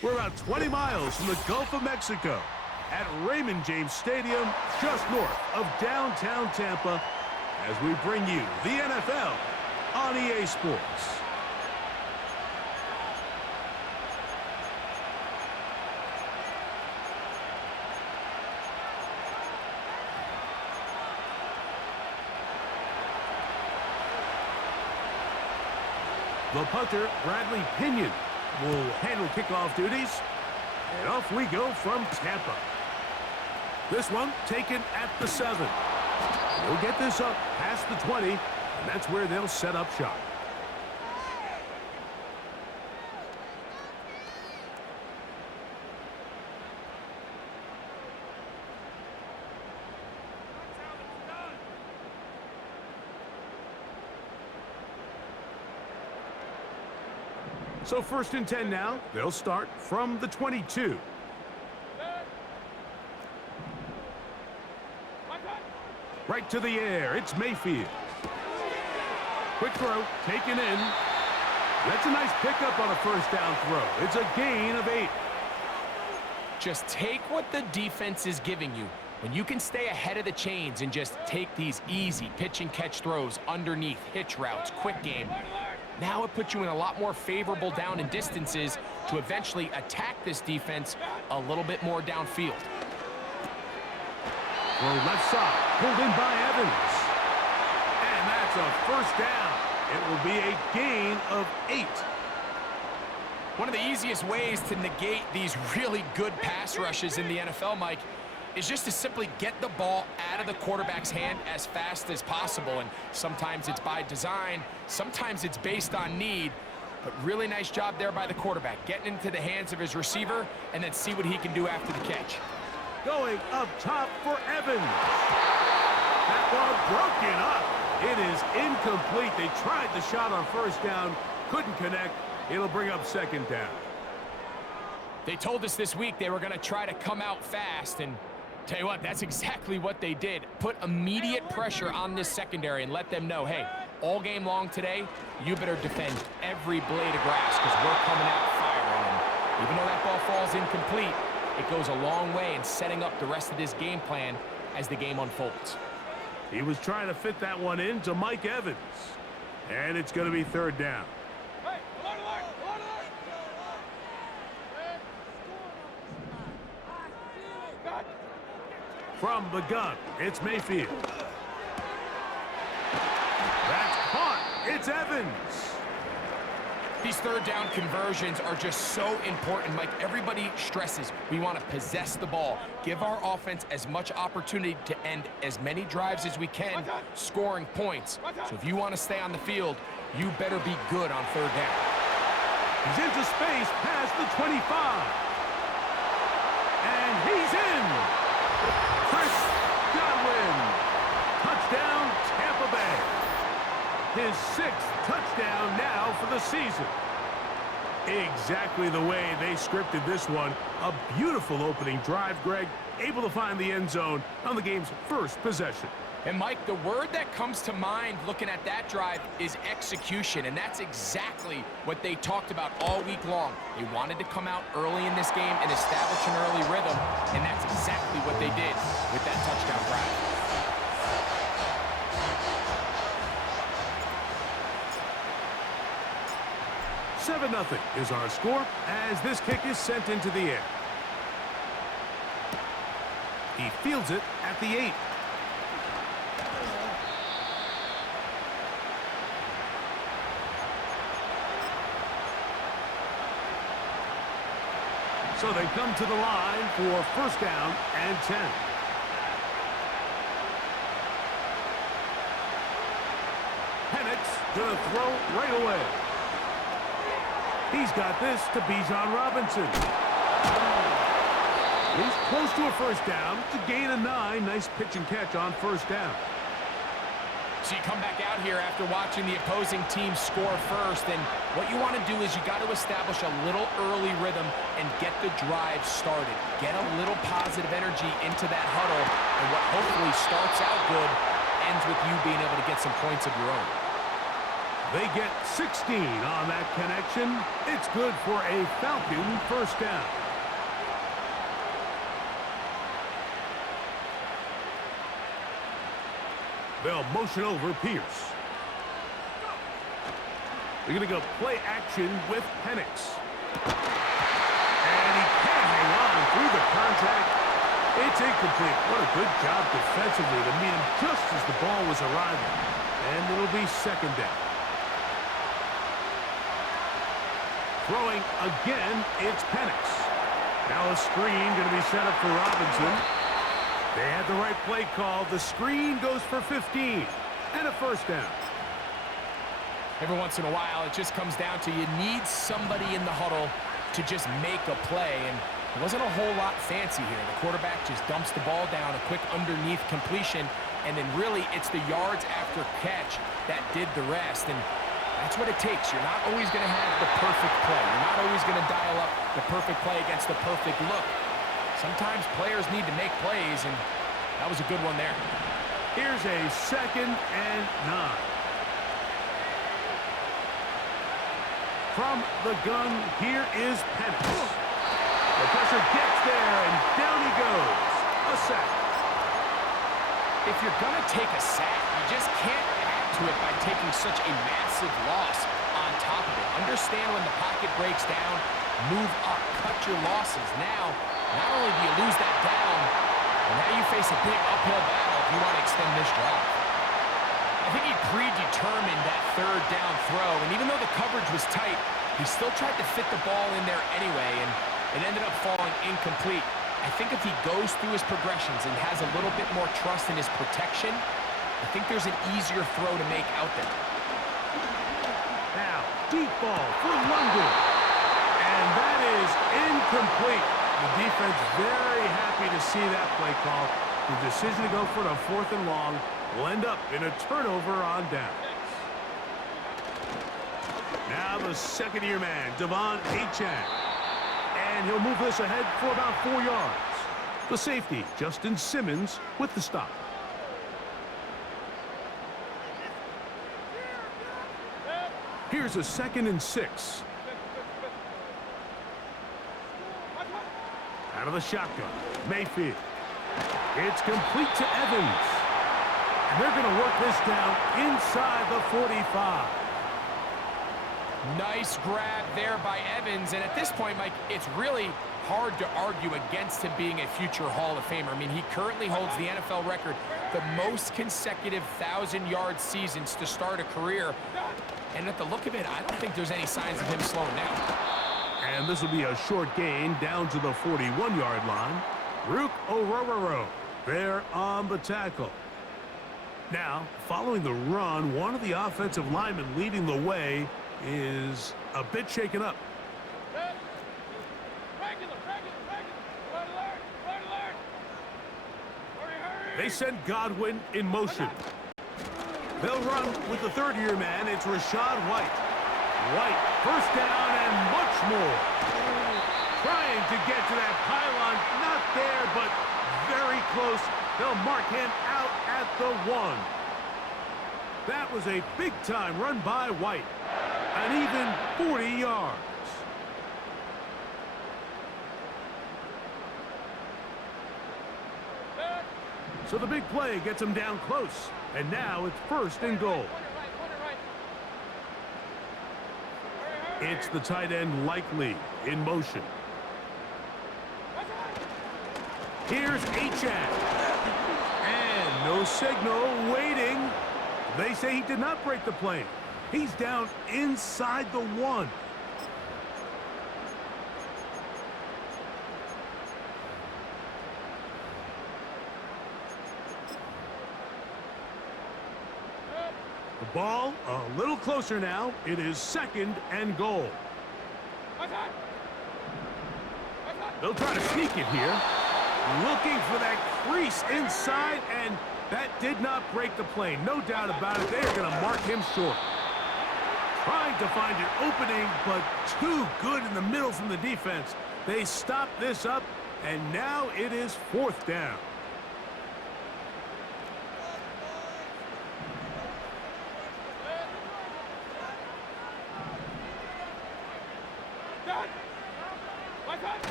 We're about 20 miles from the Gulf of Mexico at Raymond James Stadium, just north of downtown Tampa, as we bring you the NFL on EA Sports. The punter, Bradley Pinion, will handle kickoff duties. And off we go from Tampa. This one taken at the 7. We'll get this up past the 20, and that's where they'll set up shop. So 1st and 10 now. They'll start from the 22. Right to the air. It's Mayfield. Quick throw, taken in. That's a nice pickup on a 1st down throw. It's a gain of 8. Just take what the defense is giving you. When you can stay ahead of the chains and just take these easy pitch and catch throws underneath, hitch routes, quick game, now it puts you in a lot more favorable down and distances to eventually attack this defense a little bit more downfield. Throw left side, pulled in by Evans. And that's a 1st down. It will be a gain of 8. One of the easiest ways to negate these really good pass rushes in the NFL, Mike, is just to simply get the ball out of the quarterback's hand as fast as possible. And sometimes it's by design, sometimes it's based on need. But really nice job there by the quarterback, getting into the hands of his receiver and then see what he can do after the catch. Going up top for Evans. That ball broken up. It is incomplete. They tried the shot on 1st down, couldn't connect. It'll bring up 2nd down. They told us this week they were going to try to come out fast, and tell you what, that's exactly what they did. Put immediate pressure on this secondary and let them know, hey, all game long today, you better defend every blade of grass because we're coming out firing. And even though that ball falls incomplete, it goes a long way in setting up the rest of this game plan as the game unfolds. He was trying to fit that one into Mike Evans. And it's going to be 3rd down. From the gun, it's Mayfield. That's caught. It's Evans. These 3rd down conversions are just so important, Mike. Everybody stresses we want to possess the ball, give our offense as much opportunity to end as many drives as we can, scoring points. So if you want to stay on the field, you better be good on 3rd down. He's into space past the 25. And he's in. Chris Godwin. Touchdown, Tampa Bay. His 6th touchdown now for the season. Exactly the way they scripted this one. A beautiful opening drive, Greg. Able to find the end zone on the game's 1st possession. And, Mike, the word that comes to mind looking at that drive is execution, and that's exactly what they talked about all week long. They wanted to come out early in this game and establish an early rhythm, and that's exactly what they did with that touchdown drive. Nothing is our score as this kick is sent into the air. He fields it at the 8. So they come to the line for 1st down and 10. Penix gonna throw right away. He's got this to Bijan Robinson. He's close to a 1st down to gain a 9. Nice pitch and catch on 1st down. So you come back out here after watching the opposing team score first, and what you want to do is you got to establish a little early rhythm and get the drive started. Get a little positive energy into that huddle, and what hopefully starts out good ends with you being able to get some points of your own. They get 16 on that connection. It's good for a Falcon first down. They'll motion over Pierce. They're going to go play action with Penix. And he can't hang on through the contact. It's incomplete. What a good job defensively to meet him just as the ball was arriving. And it'll be second down. Throwing again, it's Penix. Now a screen going to be set up for Robinson. They had the right play call. The screen goes for 15 and a first down. Every once in a while, it just comes down to you need somebody in the huddle to just make a play, and it wasn't a whole lot fancy here. The quarterback just dumps the ball down, a quick underneath completion, and then really it's the yards after catch that did the rest, and that's what it takes. You're not always going to have the perfect play. You're not always going to dial up the perfect play against the perfect look. Sometimes players need to make plays, and that was a good one there. Here's a 2nd and 9. From the gun, here is Penix. The pressure gets there, and down he goes. A sack. If you're going to take a sack, you just can't add to it by taking such a massive loss on top of it. Understand when the pocket breaks down, move up, cut your losses. Now, not only do you lose that down, but now you face a big uphill battle if you want to extend this drive. I think he predetermined that third down throw, and even though the coverage was tight, he still tried to fit the ball in there anyway, and it ended up falling incomplete. I think if he goes through his progressions and has a little bit more trust in his protection, I think there's an easier throw to make out there. Now, deep ball for London, and that is incomplete. The defense very happy to see that play call. The decision to go for the 4th and long will end up in a turnover on downs. Now the second-year man, Devon Achane. And he'll move this ahead for about 4 yards. The safety, Justin Simmons, with the stop. Here's a 2nd and 6. Out of the shotgun, Mayfield. It's complete to Evans. And they're going to work this down inside the 45. Nice grab there by Evans, and at this point, Mike, it's really hard to argue against him being a future Hall of Famer. I mean, he currently holds the NFL record, the most consecutive 1,000-yard seasons to start a career, and at the look of it, I don't think there's any signs of him slowing down. And this will be a short gain down to the 41-yard line. Rook Orororo there on the tackle. Now, following the run, one of the offensive linemen leading the way is a bit shaken up. They send Godwin in motion. They'll run with the 3rd-year man. It's Rachaad White. White, first down and much more. Trying to get to that pylon. Not there, but very close. They'll mark him out at the 1. That was a big-time run by White. An even 40 yards. So the big play gets him down close. And now it's 1st and goal. It's the tight end Likely in motion. Here's Achane. And no signal, waiting. They say he did not break the plane. He's down inside the 1. The ball a little closer now. It is 2nd and goal. They'll try to sneak it here. Looking for that crease inside, and that did not break the plane. No doubt about it. They are going to mark him short. Trying to find an opening, but too good in the middle from the defense. They stop this up, and now it is 4th down.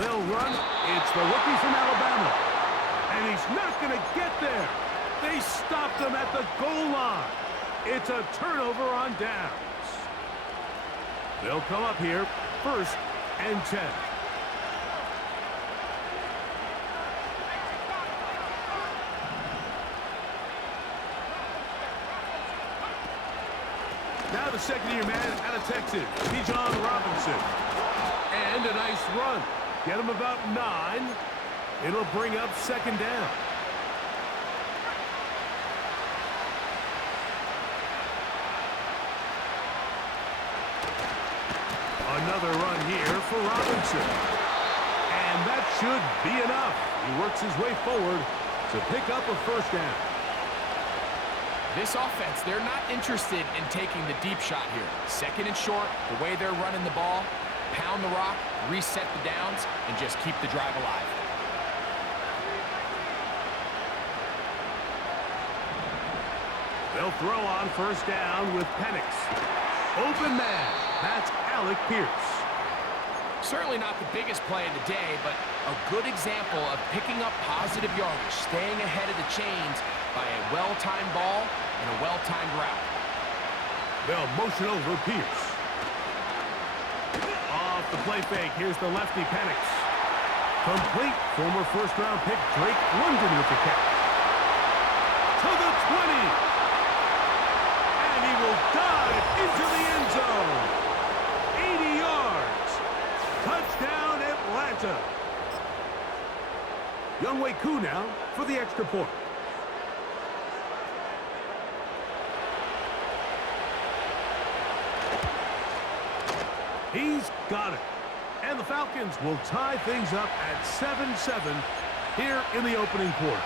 They'll run. It's the rookie from Alabama. And he's not going to get there. They stopped him at the goal line. It's a turnover on downs. They'll come up here, 1st and 10. Now the second-year man out of Texas, Bijan Robinson. And a nice run. Get him about 9. It'll bring up 2nd down. Another run here for Robinson. And that should be enough. He works his way forward to pick up a 1st down. This offense, they're not interested in taking the deep shot here. 2nd and short, the way they're running the ball, pound the rock, reset the downs, and just keep the drive alive. They'll throw on 1st down with Penix. Open man. That's Alec Pierce. Certainly not the biggest play of the day, but a good example of picking up positive yardage, staying ahead of the chains by a well-timed ball and a well-timed route. They'll motion over Pierce. Off the play fake, here's the lefty Penix. Complete. Former 1st-round pick Drake London with the catch. To the 20. And he will dive into the end zone. 80 yards. Touchdown, Atlanta. Younghoe Koo now for the extra point. He's got it. And the Falcons will tie things up at 7-7 here in the opening quarter.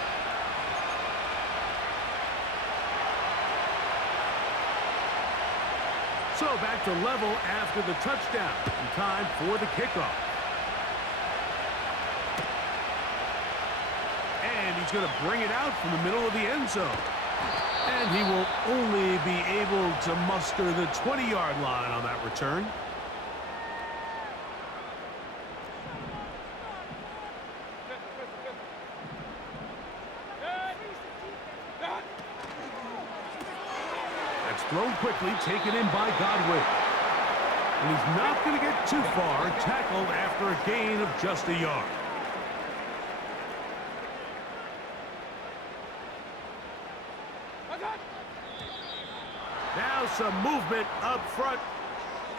So back to level after the touchdown. And time for the kickoff. And he's going to bring it out from the middle of the end zone. And he will only be able to muster the 20-yard line on that return. Thrown quickly, taken in by Godwin. And he's not going to get too far, tackled after a gain of just a yard. Now some movement up front.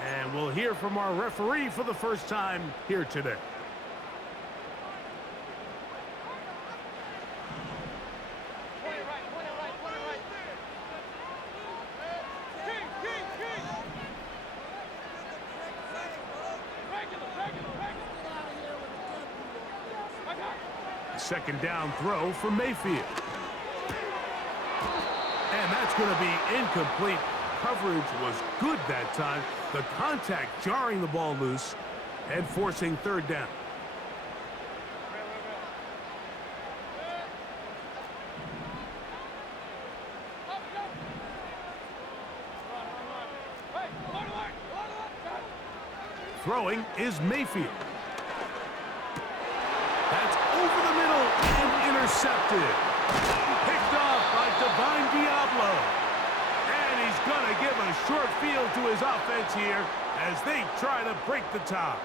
And we'll hear from our referee for the first time here today. Second down throw for Mayfield. And that's going to be incomplete. Coverage was good that time. The contact jarring the ball loose and forcing 3rd down. Throwing is Mayfield. That's over the middle and intercepted. Picked off by Divine Diablo. And he's going to give a short field to his offense here as they try to break the tie.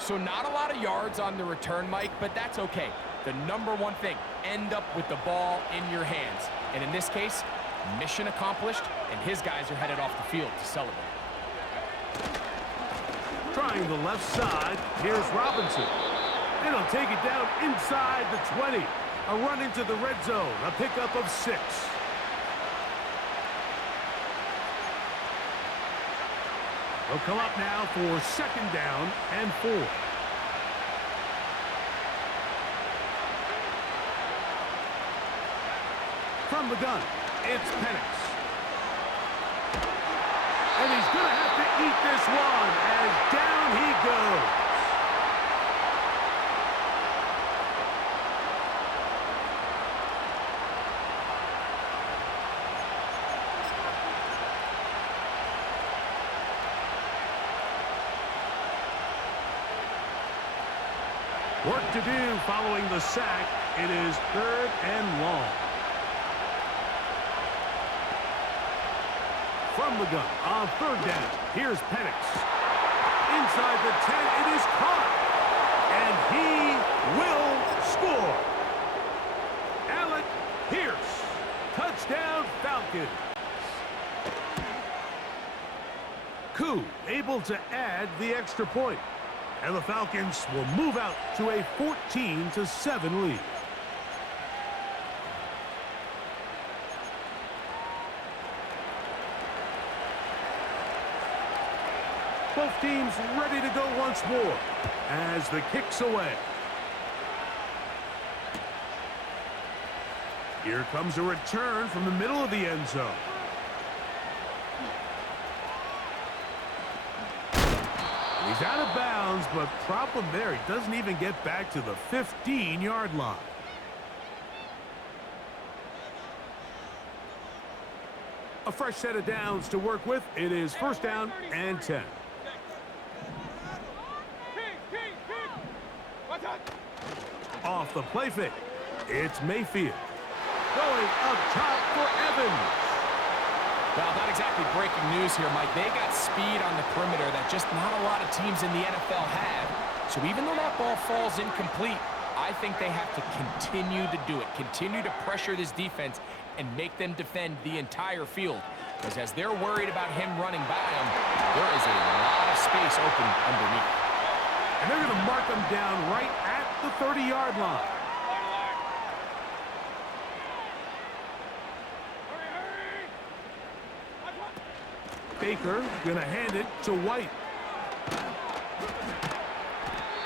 So not a lot of yards on the return, Mike, but that's okay. The number one thing, end up with the ball in your hands. And in this case, mission accomplished, and his guys are headed off the field to celebrate. Trying the left side, here's Robinson. And he'll take it down inside the 20. A run into the red zone, a pickup of 6. They'll come up now for 2nd down and 4. From the gun, it's Penix. And he's going to have to eat this one as down he goes. Work to do following the sack. It is 3rd and long. From the gun on 3rd down. Here's Penix. Inside the 10, it is caught. And he will score. Alec Pierce. Touchdown Falcons. Koo able to add the extra point. And the Falcons will move out to a 14-7 lead. Both teams ready to go once more as the kick's away. Here comes a return from the middle of the end zone. He's out of bounds, but problem there, he doesn't even get back to the 15-yard line. A fresh set of downs to work with. It is 1st down and 10. Off the play fake. It's Mayfield. Going up top for Evans. Well, not exactly breaking news here, Mike. They got speed on the perimeter that just not a lot of teams in the NFL have. So even though that ball falls incomplete, I think they have to continue to do it. Continue to pressure this defense and make them defend the entire field. Because as they're worried about him running by them, there is a lot of space open underneath. And they're going to mark them down right at the 30-yard line. Baker going to hand it to White.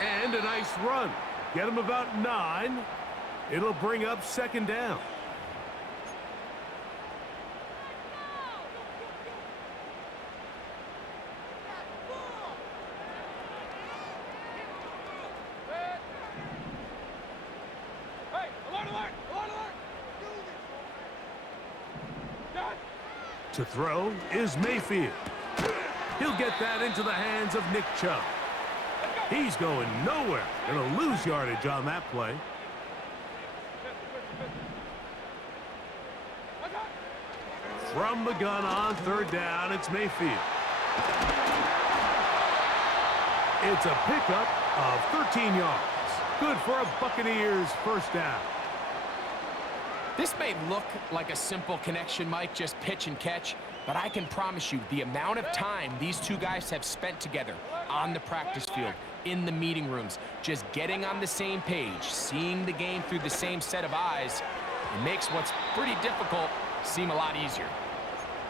And a nice run. Get him about 9. It'll bring up 2nd down. To throw is Mayfield. He'll get that into the hands of Nick Chubb. He's going nowhere. Going to lose yardage on that play. From the gun on 3rd down, it's Mayfield. It's a pickup of 13 yards. Good for a Buccaneers 1st down. This may look like a simple connection, Mike, just pitch and catch, but I can promise you the amount of time these two guys have spent together on the practice field, in the meeting rooms, just getting on the same page, seeing the game through the same set of eyes, it makes what's pretty difficult seem a lot easier.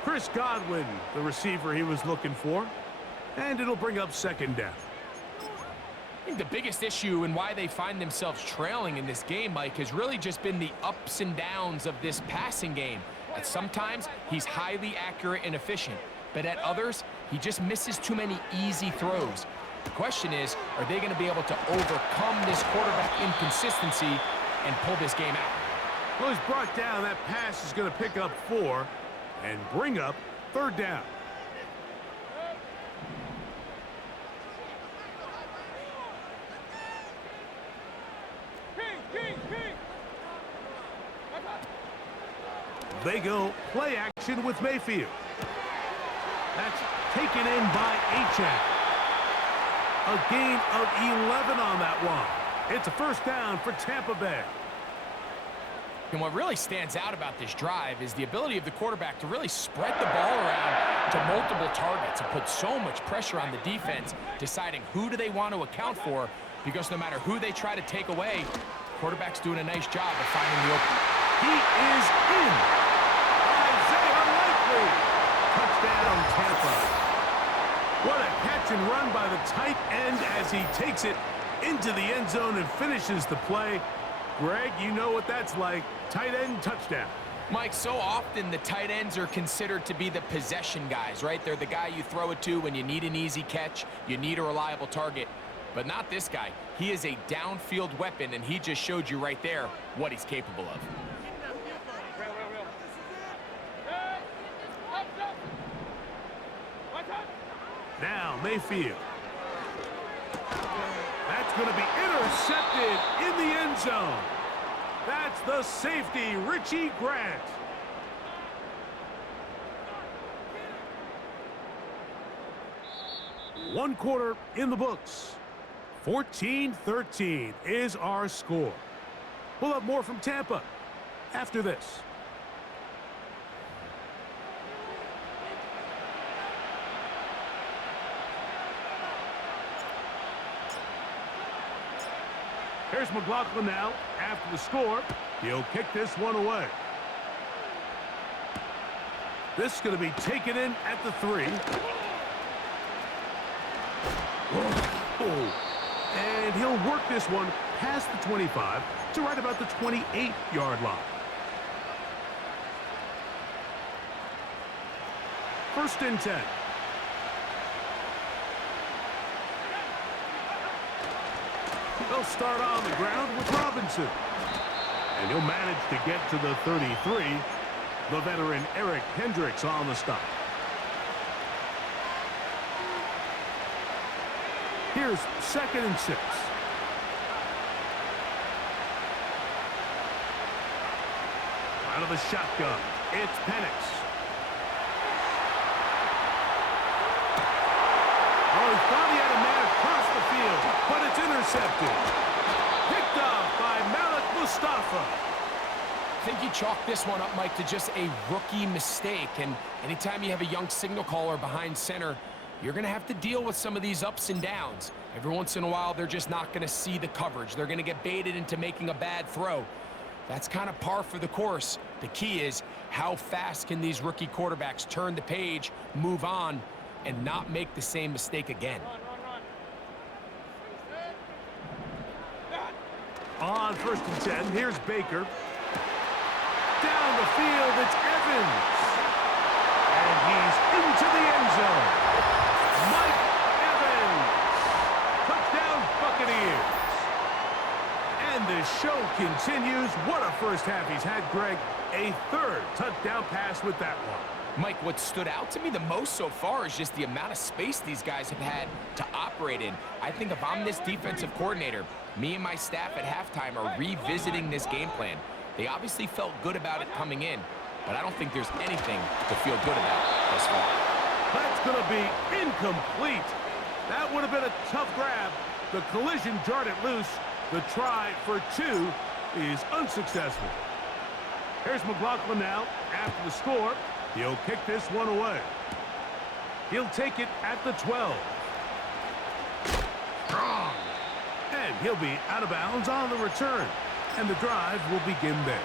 Chris Godwin, the receiver he was looking for, and it'll bring up 2nd down. I think the biggest issue and why they find themselves trailing in this game, Mike, has really just been the ups and downs of this passing game. At sometimes, he's highly accurate and efficient, but at others, he just misses too many easy throws. The question is, are they going to be able to overcome this quarterback inconsistency and pull this game out? Well, he's brought down. That pass is going to pick up 4 and bring up 3rd down. They go play action with Mayfield. That's taken in by Achane. A gain of 11 on that one. It's a 1st down for Tampa Bay. And what really stands out about this drive is the ability of the quarterback to really spread the ball around to multiple targets and put so much pressure on the defense, deciding who do they want to account for, because no matter who they try to take away, the quarterback's doing a nice job of finding the open. He is in. Touchdown, Tampa. What a catch and run by the tight end as he takes it into the end zone and finishes the play. Greg, you know what that's like. Tight end touchdown. Mike, so often the tight ends are considered to be the possession guys, right? They're the guy you throw it to when you need an easy catch, you need a reliable target. But not this guy. He is a downfield weapon, and he just showed you right there what he's capable of. Now Mayfield. That's going to be intercepted in the end zone. That's the safety, Richie Grant. One quarter in the books. 14-13 is our score. We'll have more from Tampa after this. Here's McLaughlin now. After the score, he'll kick this one away. This is going to be taken in at the 3. Oh. And he'll work this one past the 25 to right about the 28-yard line. First and 10. They'll start on the ground with Robinson. And he'll manage to get to the 33. The veteran Eric Hendricks on the stop. Here's 2nd and 6. Out of the shotgun, it's Penix. Oh, he thought he had a man across the field, but it's intercepted. Picked off by Malik Mustafa. I think you chalk this one up, Mike, to just a rookie mistake. And anytime you have a young signal caller behind center, you're going to have to deal with some of these ups and downs. Every once in a while, they're just not going to see the coverage. They're going to get baited into making a bad throw. That's kind of par for the course. The key is, how fast can these rookie quarterbacks turn the page, move on, and not make the same mistake again? On 1st and 10, here's Baker. Down the field, it's Evans. And he's into the end zone. Mike Evans. Touchdown, Buccaneers. And the show continues. What a first half he's had, Greg. A 3rd touchdown pass with that one. Mike, what stood out to me the most so far is just the amount of space these guys have had to operate in. I think if I'm this defensive coordinator, me and my staff at halftime are revisiting this game plan. They obviously felt good about it coming in, but I don't think there's anything to feel good about thus far. That's going to be incomplete. That would have been a tough grab. The collision jarred it loose. The try for 2 is unsuccessful. Here's McLaughlin now. After the score, he'll kick this one away. He'll take it at the 12. Strong. And he'll be out of bounds on the return. And the drive will begin there.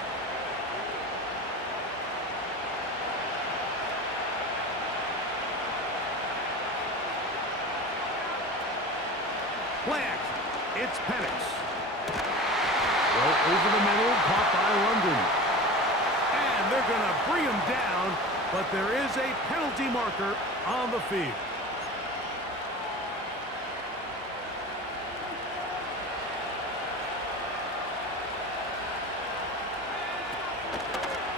Play action. It's Penix. Well, over the middle, caught by London. And they're going to bring him down, but there is a penalty marker on the field.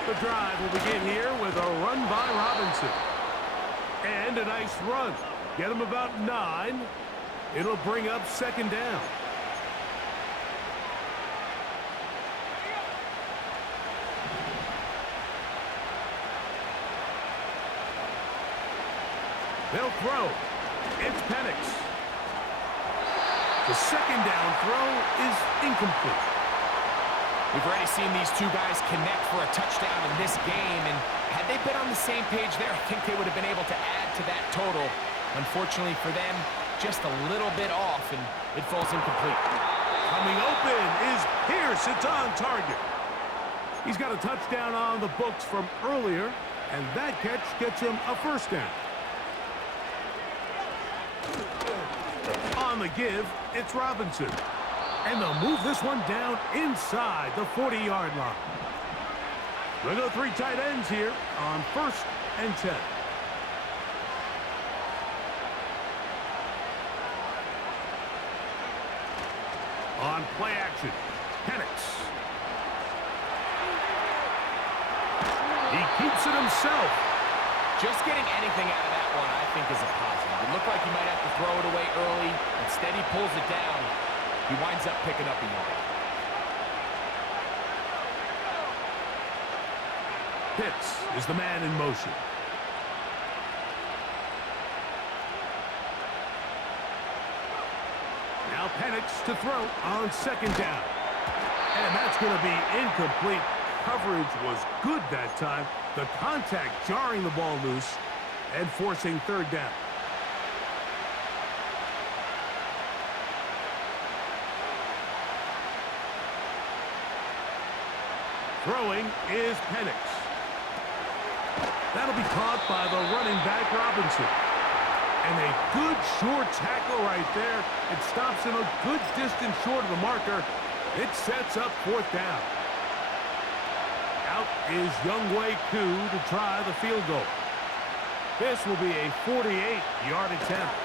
The drive will begin here with a run by Robinson. And a nice run. Get him about 9. It'll bring up 2nd down. They'll throw. It's Penix. The 2nd down throw is incomplete. We've already seen these two guys connect for a touchdown in this game, and had they been on the same page there, I think they would have been able to add to that total. Unfortunately for them, just a little bit off, and it falls incomplete. Coming open is Pierce. It's on target. He's got a touchdown on the books from earlier, and that catch gets him a 1st down. On the give, it's Robinson. And they'll move this one down inside the 40-yard line. We'll go 3 tight ends here on 1st and 10. On play action, Penix. He keeps it himself. Just getting anything out of that one, I think, is a positive. It looked like he might have to throw it away early. Instead, he pulls it down. He winds up picking up a yard. Pitts is the man in motion. Now Penix to throw on second down. And that's going to be incomplete. Coverage was good that time. The contact jarring the ball loose and forcing third down. Throwing is Penix. That'll be caught by the running back Robinson. And a good short tackle right there. It stops him a good distance short of the marker. It sets up fourth down. Out is Younghoe Koo to try the field goal. This will be a 48-yard attempt.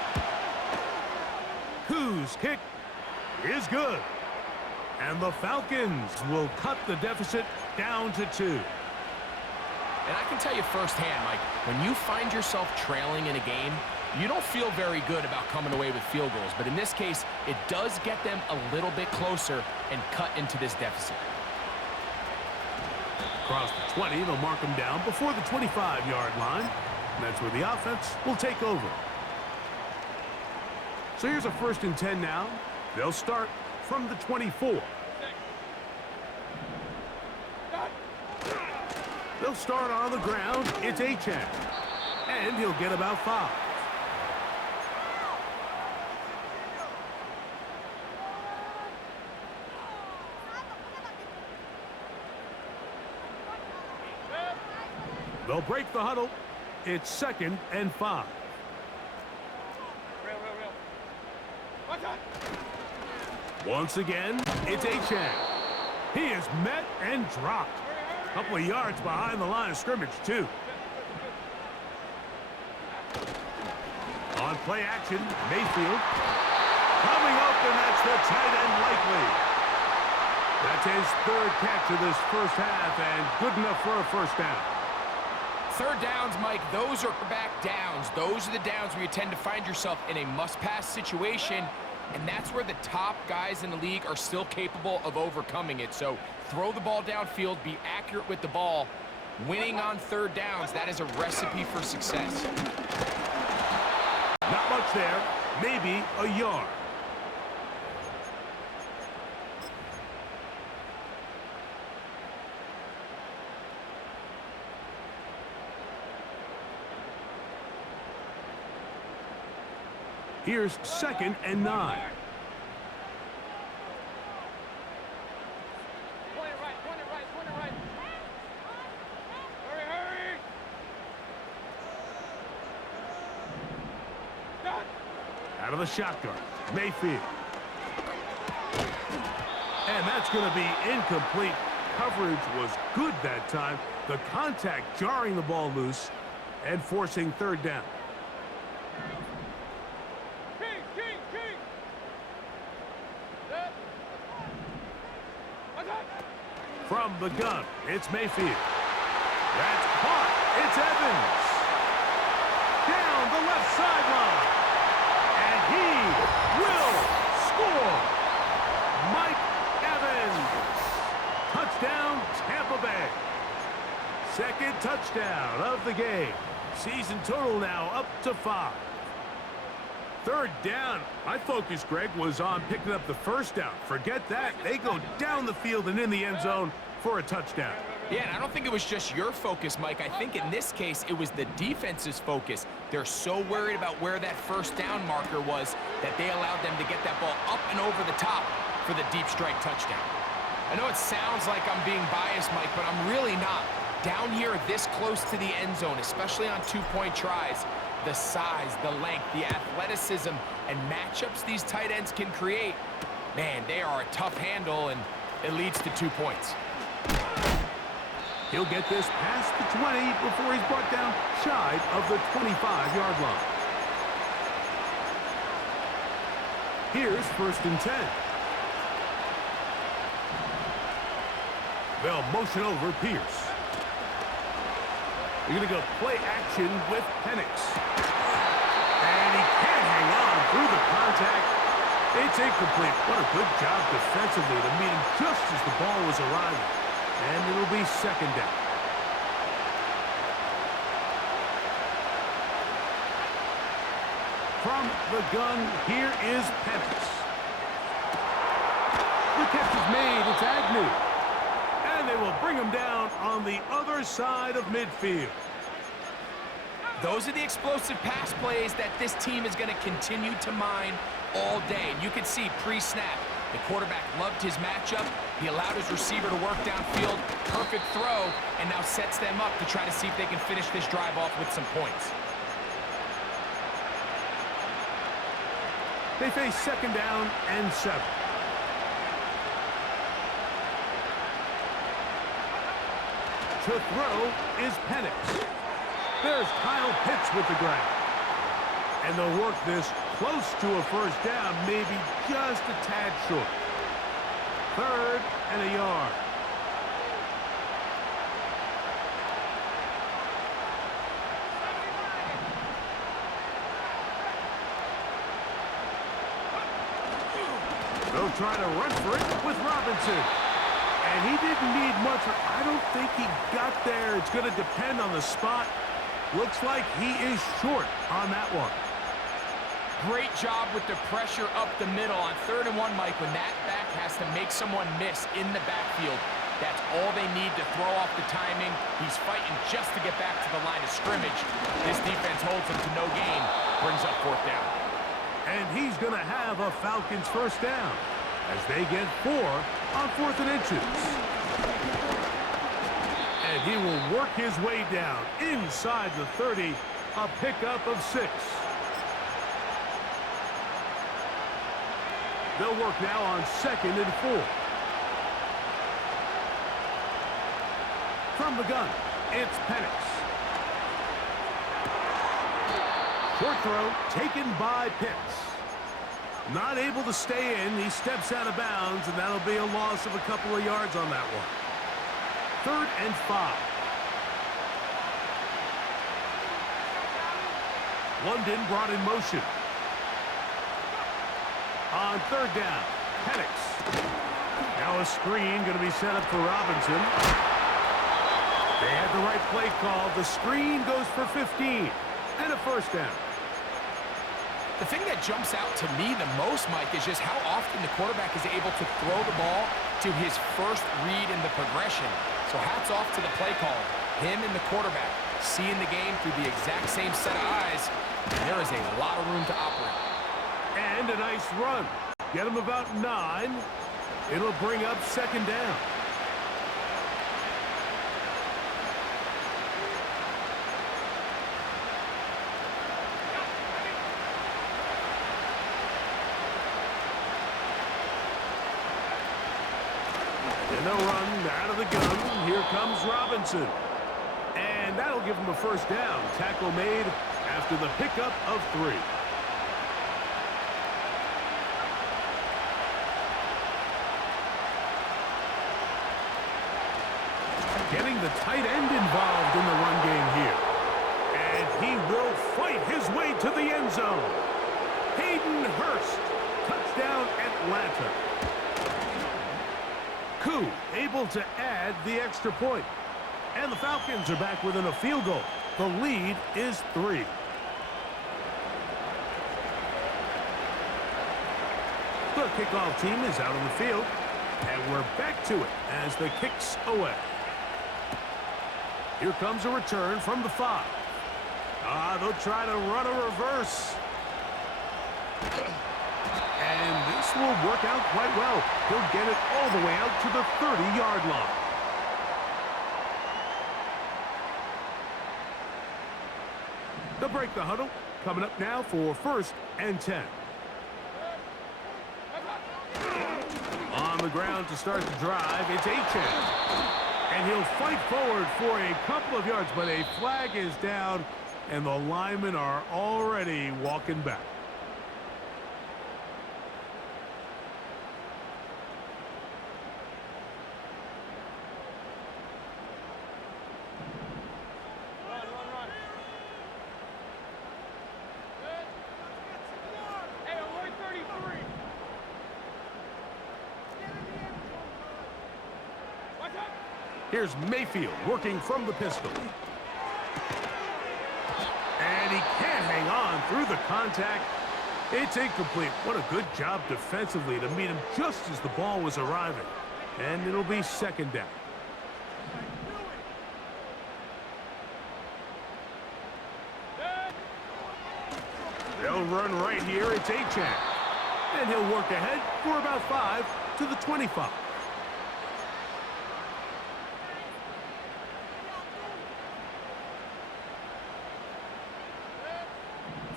Koo's kick is good. And the Falcons will cut the deficit down to 2. And I can tell you firsthand, Mike, when you find yourself trailing in a game, you don't feel very good about coming away with field goals. But in this case, it does get them a little bit closer and cut into this deficit. Across the 20, they'll mark them down before the 25-yard line. And that's where the offense will take over. So here's a 1st and 10 now. They'll start from the 24. They'll start on the ground. It's Achane. And he'll get about 5. They'll break the huddle. It's 2nd and 5. Once again, it's Achane. He is met and dropped. A couple of yards behind the line of scrimmage, too. On play action, Mayfield. Coming open, that's the tight end Likely. That's his 3rd catch of this first half, and good enough for a first down. Third downs, Mike, those are back downs. Those are the downs where you tend to find yourself in a must-pass situation, and that's where the top guys in the league are still capable of overcoming it. So throw the ball downfield, be accurate with the ball. Winning on third downs, that is a recipe for success. Not much there, maybe a yard. Here's 2nd and 9. Out of the shotgun, Mayfield. And that's going to be incomplete. Coverage was good that time. The contact jarring the ball loose and forcing third down. From the gun, it's Mayfield. That's caught. It's Evans. Down the left sideline. And he will score. Mike Evans. Touchdown, Tampa Bay. 2nd touchdown of the game. Season total now up to 5. Third down. My focus, Greg, was on picking up the first down. Forget that. They go down the field and in the end zone for a touchdown. Yeah, and I don't think it was just your focus, Mike. I think in this case, it was the defense's focus. They're so worried about where that first down marker was that they allowed them to get that ball up and over the top for the deep strike touchdown. I know it sounds like I'm being biased, Mike, but I'm really not. Down here this close to the end zone, especially on two-point tries, the size, the length, the athleticism, and matchups these tight ends can create, man, they are a tough handle, and it leads to 2 points. He'll get this past the 20 before he's brought down shy of the 25-yard line. Here's 1st and 10. They'll motion over Pierce. They're going to go play action with Penix. And he can't hang on through the contact. It's incomplete. What a good job defensively to meet him just as the ball was arriving. And it'll be second down. From the gun, here is Penix. The catch is made. It's Agnew. And they will bring him down on the other side of midfield. Those are the explosive pass plays that this team is going to continue to mine all day. And you can see pre-snap, the quarterback loved his matchup. He allowed his receiver to work downfield. Perfect throw, and now sets them up to try to see if they can finish this drive off with some points. They face second down and 7. To throw is Penix. There's Kyle Pitts with the grab. And they'll work this close to a first down, maybe just a tad short. 3rd and a yard. They'll try to run for it with Robinson. And he didn't need much. I don't think he got there. It's going to depend on the spot. Looks like he is short on that one. Great job with the pressure up the middle on 3rd and 1, Mike. When that back has to make someone miss in the backfield, that's all they need to throw off the timing. He's fighting just to get back to the line of scrimmage. This defense holds him to no gain, brings up 4th down. And he's going to have a Falcons first down as they get 4 on 4th and inches. And he will work his way down inside the 30, a pickup of 6. They'll work now on 2nd and 4. From the gun, it's Penix. Short throw taken by Pitts. Not able to stay in. He steps out of bounds, and that'll be a loss of a couple of yards on that one. 3rd and 5. London brought in motion. On 3rd down, Penix. Now a screen going to be set up for Robinson. They had the right play call. The screen goes for 15 and a first down. The thing that jumps out to me the most, Mike, is just how often the quarterback is able to throw the ball to his first read in the progression. So hats off to the play caller. Him and the quarterback seeing the game through the exact same set of eyes. There is a lot of room to operate. And a nice run. Get him about 9. It'll bring up 2nd down. And they'll run out of the gun. Here comes Robinson. And that'll give him a first down. Tackle made after the pickup of 3. Getting the tight end involved in the run game here. And he will fight his way to the end zone. Hayden Hurst. Touchdown, Atlanta. Koo able to add the extra point. And the Falcons are back within a field goal. The lead is 3. The kickoff team is out on the field. And we're back to it as the kick's away. Here comes a return from the 5. They'll try to run a reverse. And this will work out quite well. He'll get it all the way out to the 30-yard line. They'll break the huddle. Coming up now for 1st and 10. On the ground to start the drive, it's Achane. And he'll fight forward for a couple of yards, but a flag is down, and the linemen are already walking back. Here's Mayfield working from the pistol. And he can't hang on through the contact. It's incomplete. What a good job defensively to meet him just as the ball was arriving. And it'll be second down. They'll run right here. It's Achane. And he'll work ahead for about 5 to the 25.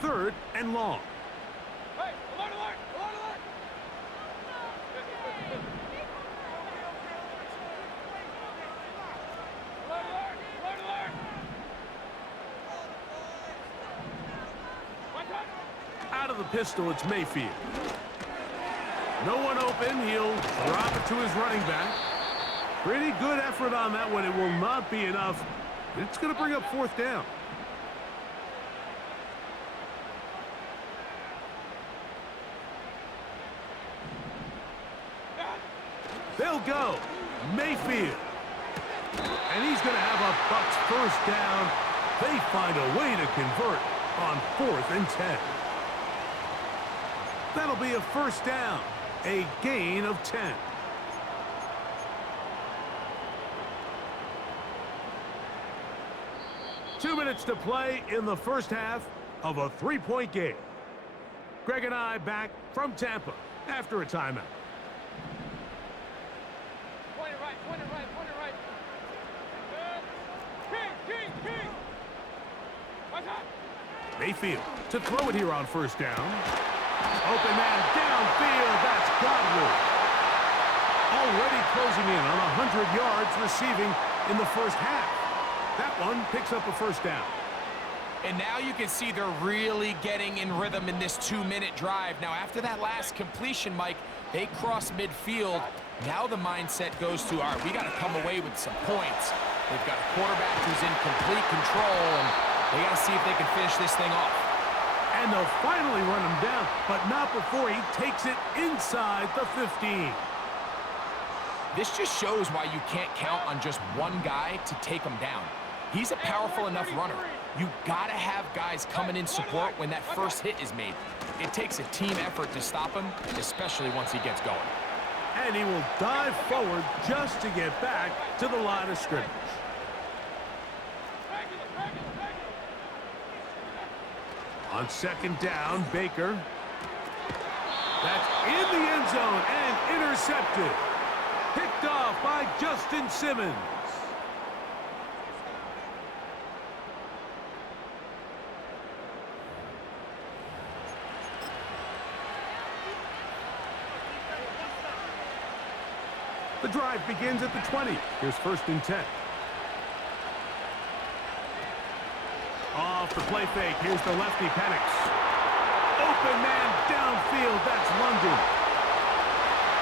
Third and long. Hey, alert, alert, alert, alert. Alert, alert, alert, alert. Out of the pistol, it's Mayfield. No one open. He'll drop it to his running back. Pretty good effort on that one. It will not be enough. It's going to bring up fourth down. They'll go. Mayfield. And he's going to have a Bucs first down. They find a way to convert on 4th and 10. That'll be a first down. A gain of 10. Two minutes to play in the first half of a 3-point game. Greg and I back from Tampa after a timeout. Point it right, point it right, point it right. King, king, king. What's up? Mayfield to throw it here on first down. Open man downfield. That's Godwin. Already closing in on 100 yards receiving in the first half. That one picks up a first down. And now you can see they're really getting in rhythm in this 2-minute drive. Now, after that last completion, Mike, they cross midfield. Now the mindset goes to, all right, we got to come away with some points. They've got a quarterback who's in complete control, and they got to see if they can finish this thing off. And they'll finally run him down, but not before he takes it inside the 15. This just shows why you can't count on just one guy to take him down. He's a powerful enough runner. You gotta have guys coming in support when that first hit is made. It takes a team effort to stop him, especially once he gets going. And he will dive forward just to get back to the line of scrimmage. On second down, Baker. That's in the end zone and intercepted. Picked off by Justin Simmons. The drive begins at the 20. Here's 1st and 10. Off the play fake. Here's the lefty, Penix. Open man downfield. That's London.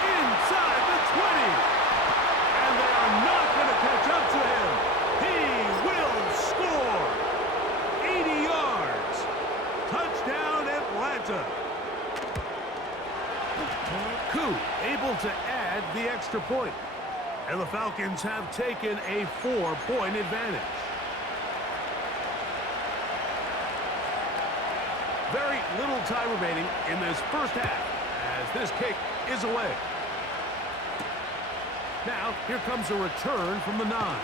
Inside the 20. And they are not going to catch up to him. He will score. 80 yards. Touchdown, Atlanta. Koo able to add the extra point. And the Falcons have taken a 4-point advantage. Very little time remaining in this first half as this kick is away. Now, here comes a return from the 9.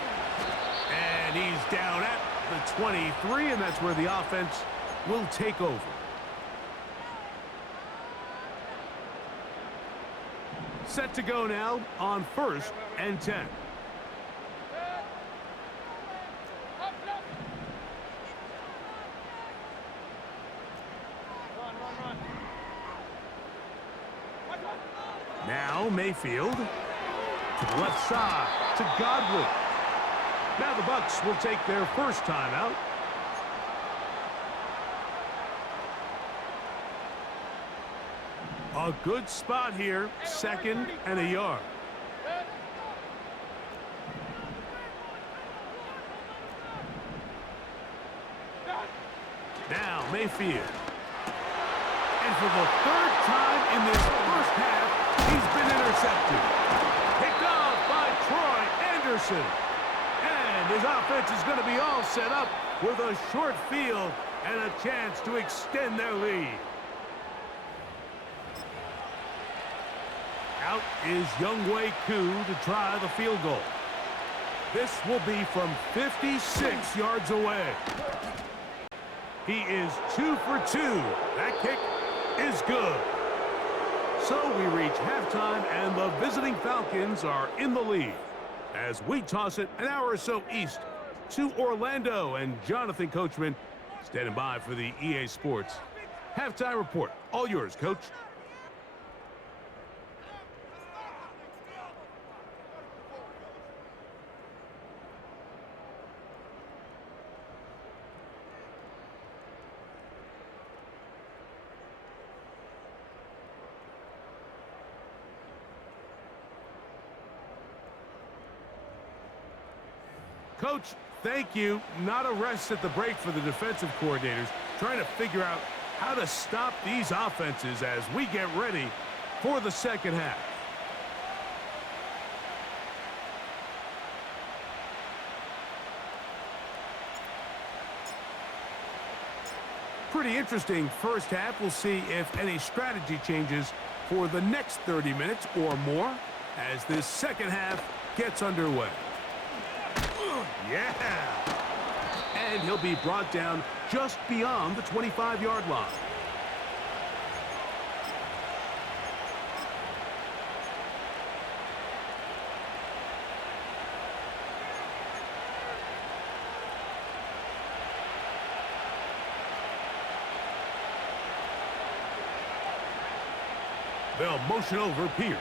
And he's down at the 23, and that's where the offense will take over. Set to go now on 1st and 10. Now Mayfield to the left side to Godwin. Now the Bucs will take their first timeout. A good spot here, 2nd and a yard. Now Mayfield. And for the 3rd time in this first half, he's been intercepted. Picked off by Troy Anderson. And this offense is going to be all set up with a short field and a chance to extend their lead. Out is Younghoe Koo to try the field goal. This will be from 56 yards away. He is 2 for 2. That kick is good. So we reach halftime, and the visiting Falcons are in the lead as we toss it an hour or so east to Orlando, and Jonathan Coachman standing by for the EA Sports halftime report. All yours, Coach. Coach, thank you. Not a rest at the break for the defensive coordinators, trying to figure out how to stop these offenses as we get ready for the second half. Pretty interesting first half. We'll see if any strategy changes for the next 30 minutes or more as this second half gets underway. Yeah! And he'll be brought down just beyond the 25-yard line. They'll motion over Pierce.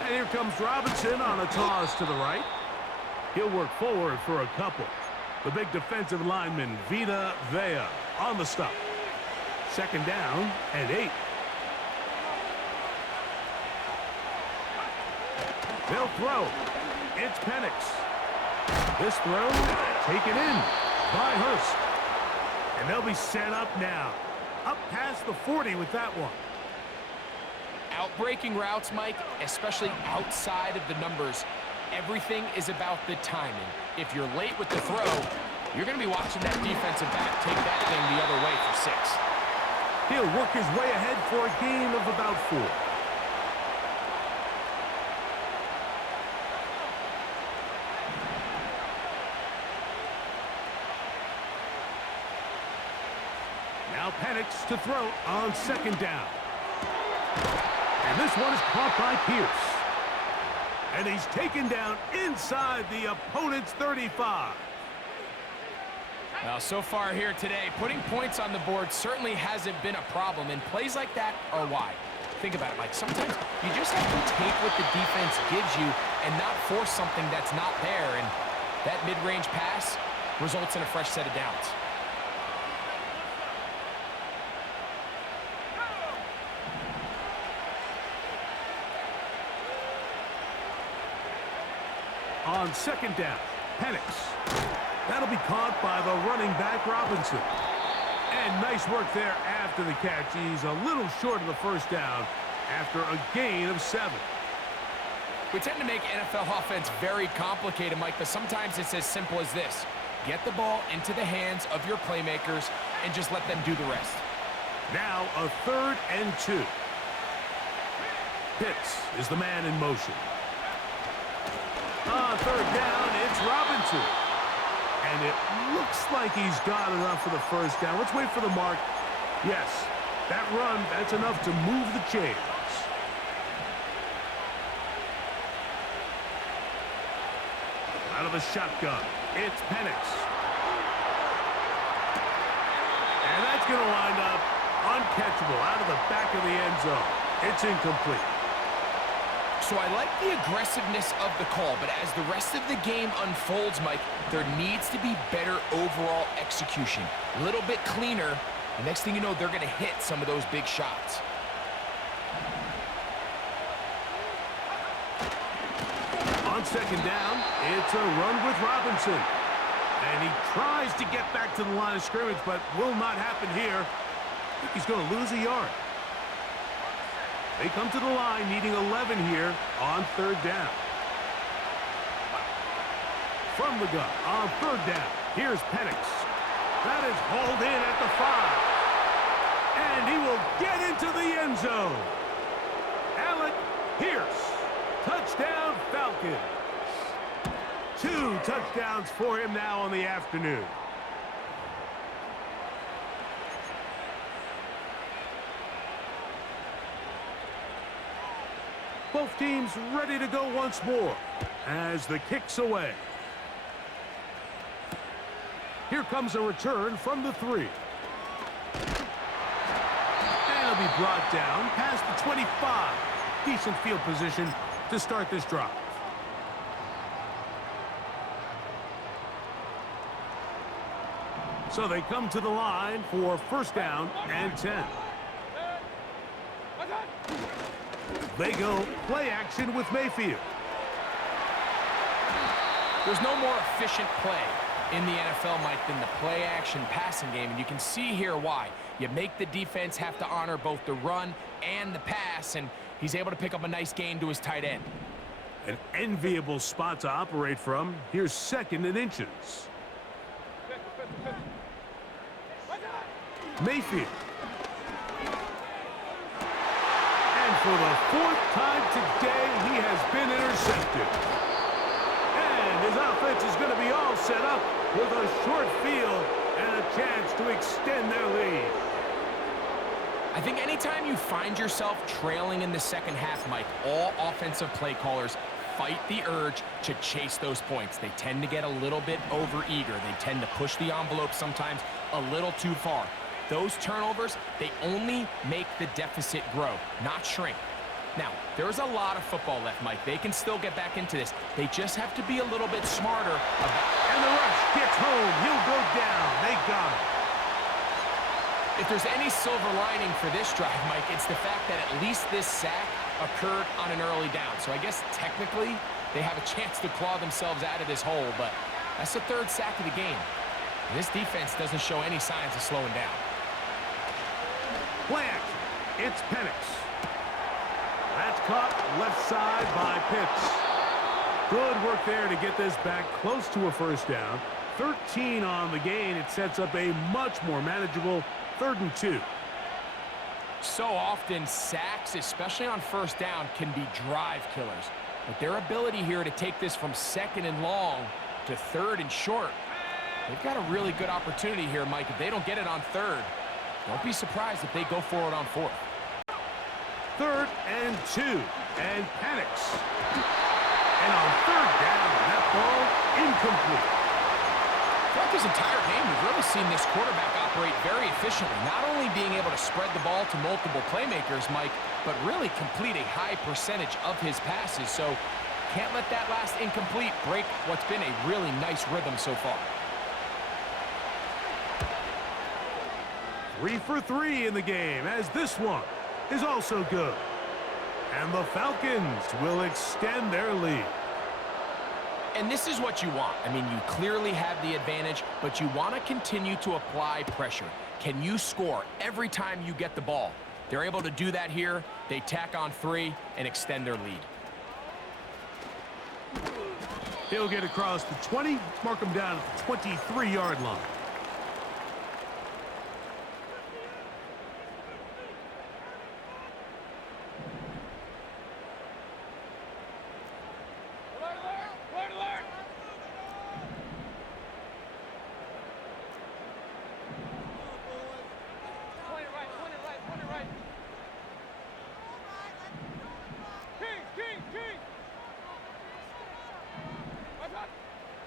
And here comes Robinson on a toss to the right. He'll work forward for a couple. The big defensive lineman, Vita Vea, on the stop. Second down and 8. They'll throw. It's Penix. This throw taken in by Hurst. And they'll be set up now. Up past the 40 with that one. Outbreaking routes, Mike, especially outside of the numbers, everything is about the timing. If you're late with the throw, you're going to be watching that defensive back take that thing the other way for 6. He'll work his way ahead for a gain of about 4. Now Penix to throw on second down. And this one is caught by Pierce. And he's taken down inside the opponent's 35. Now, so far here today, putting points on the board certainly hasn't been a problem, and plays like that are why. Think about it, Mike. Sometimes you just have to take what the defense gives you and not force something that's not there, and that mid-range pass results in a fresh set of downs. On second down, Penix. That'll be caught by the running back, Robinson. And nice work there after the catch. He's a little short of the first down after a gain of 7. We tend to make NFL offense very complicated, Mike, but sometimes it's as simple as this. Get the ball into the hands of your playmakers and just let them do the rest. Now a 3rd and 2. Pitts is the man in motion. On third down, it's Robinson. And it looks like he's got enough for the first down. Let's wait for the mark. Yes, that run, that's enough to move the chains. Out of the shotgun, it's Penix. And that's going to wind up uncatchable out of the back of the end zone. It's incomplete. So I like the aggressiveness of the call, but as the rest of the game unfolds, Mike, there needs to be better overall execution. A little bit cleaner. The next thing you know, they're going to hit some of those big shots. On second down, it's a run with Robinson. And he tries to get back to the line of scrimmage, but will not happen here. I think he's going to lose a yard. They come to the line needing 11 here on third down. from the gun on third down. Here's Penix. That is hauled in at the 5. And he will get into the end zone. Alec Pierce. Touchdown, Falcons. 2 touchdowns for him now on the afternoon. Both teams ready to go once more as the kick's away. Here comes a return from the 3. And he'll be brought down past the 25. Decent field position to start this drive. So they come to the line for first down and 10. They go play action with Mayfield. There's no more efficient play in the NFL, Mike, than the play action passing game, and you can see here why. You make the defense have to honor both the run and the pass, and he's able to pick up a nice gain to his tight end. An enviable spot to operate from. Here's second and inches. Mayfield. And for the 4th time today, he has been intercepted. And his offense is going to be all set up with a short field and a chance to extend their lead. I think anytime you find yourself trailing in the second half, Mike, all offensive play callers fight the urge to chase those points. They tend to get a little bit overeager. They tend to push the envelope sometimes a little too far. Those turnovers, they only make the deficit grow, not shrink. Now, there's a lot of football left, Mike. They can still get back into this. They just have to be a little bit smarter about... And the rush gets home. He'll go down. They got him. If there's any silver lining for this drive, Mike, it's the fact that at least this sack occurred on an early down. So I guess technically they have a chance to claw themselves out of this hole, but that's the 3rd sack of the game. And this defense doesn't show any signs of slowing down. Play action. It's Penix. That's caught left side by Pitts. Good work there to get this back close to a first down. 13 on the gain. It sets up a much more manageable 3rd and 2. So often sacks, especially on first down, can be drive killers. But their ability here to take this from 2nd and long to 3rd and short, they've got a really good opportunity here, Mike. If they don't get it on 3rd, don't be surprised if they go for it on 4th. 3rd and 2. And Penix. And on 3rd down, that ball incomplete. Throughout this entire game, we've really seen this quarterback operate very efficiently, not only being able to spread the ball to multiple playmakers, Mike, but really complete a high percentage of his passes. So can't let that last incomplete break what's been a really nice rhythm so far. 3 for 3 in the game, as this one is also good. And the Falcons will extend their lead. And this is what you want. I mean, you clearly have the advantage, but you want to continue to apply pressure. Can you score every time you get the ball? They're able to do that here. They tack on 3 and extend their lead. He'll get across the 20, mark him down at the 23-yard line.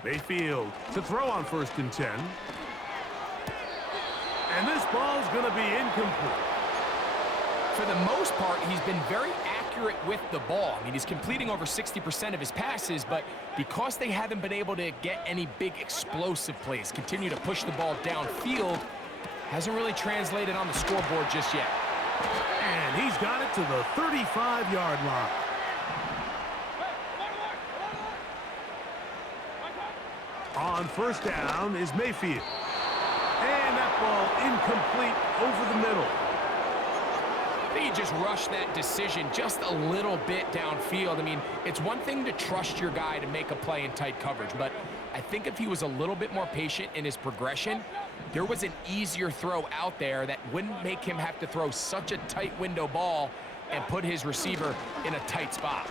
Mayfield to throw on 1st and 10. And this ball's going to be incomplete. For the most part, he's been very accurate with the ball. I mean, he's completing over 60% of his passes, but because they haven't been able to get any big explosive plays, continue to push the ball downfield, hasn't really translated on the scoreboard just yet. And he's got it to the 35-yard line. On 1st down is Mayfield. And that ball incomplete over the middle. They just rushed that decision just a little bit downfield. I mean, it's one thing to trust your guy to make a play in tight coverage, but I think if he was a little bit more patient in his progression, there was an easier throw out there that wouldn't make him have to throw such a tight window ball and put his receiver in a tight spot.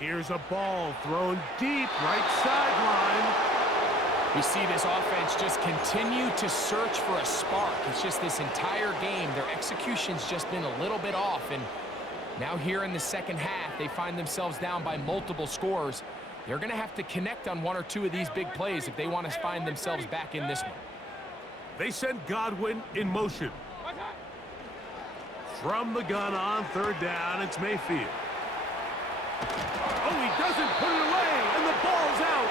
Here's a ball thrown deep, right sideline. We see this offense just continue to search for a spark. It's just this entire game, their execution's just been a little bit off. And now here in the second half, they find themselves down by multiple scores. They're going to have to connect on one or two of these big plays if they want to find themselves back in this one. They send Godwin in motion. From the gun on third down, it's Mayfield. Oh, he doesn't put it away, and the ball's out.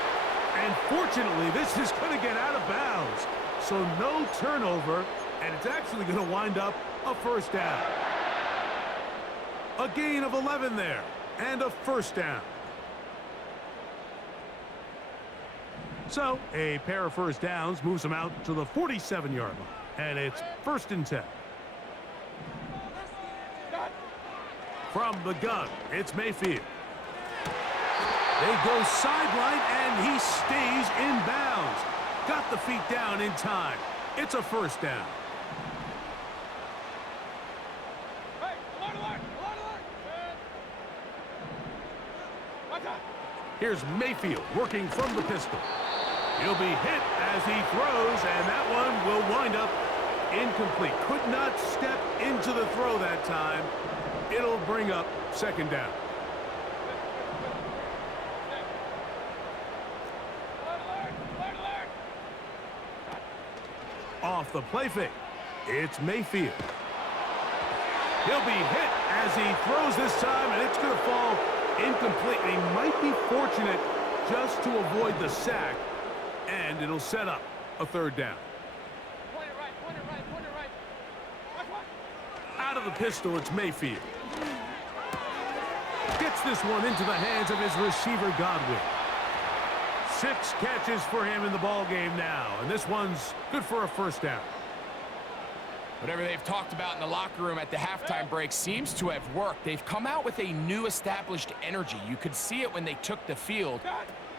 And fortunately, this is going to get out of bounds. So no turnover, and it's actually going to wind up a first down. A gain of 11 there, and a first down. So a pair of first downs moves them out to the 47-yard line, and it's 1st and 10. From the gun, it's Mayfield. They go sideline, and he stays in bounds. Got the feet down in time. It's a first down. Hey, alert, alert, alert, alert. Here's Mayfield working from the pistol. He'll be hit as he throws, and that one will wind up incomplete. Could not step into the throw that time. It'll bring up second down. Off the play fake, it's Mayfield. He'll be hit as he throws this time, and it's going to fall incomplete. He might be fortunate just to avoid the sack, and it'll set up a third down. Point it right, point it right, point it right. Watch, watch. Out of the pistol, it's Mayfield. Gets this one into the hands of his receiver, Godwin. 6 catches for him in the ball game now, and this one's good for a first down. Whatever they've talked about in the locker room at the halftime break seems to have worked. They've come out with a new established energy. You could see it when they took the field.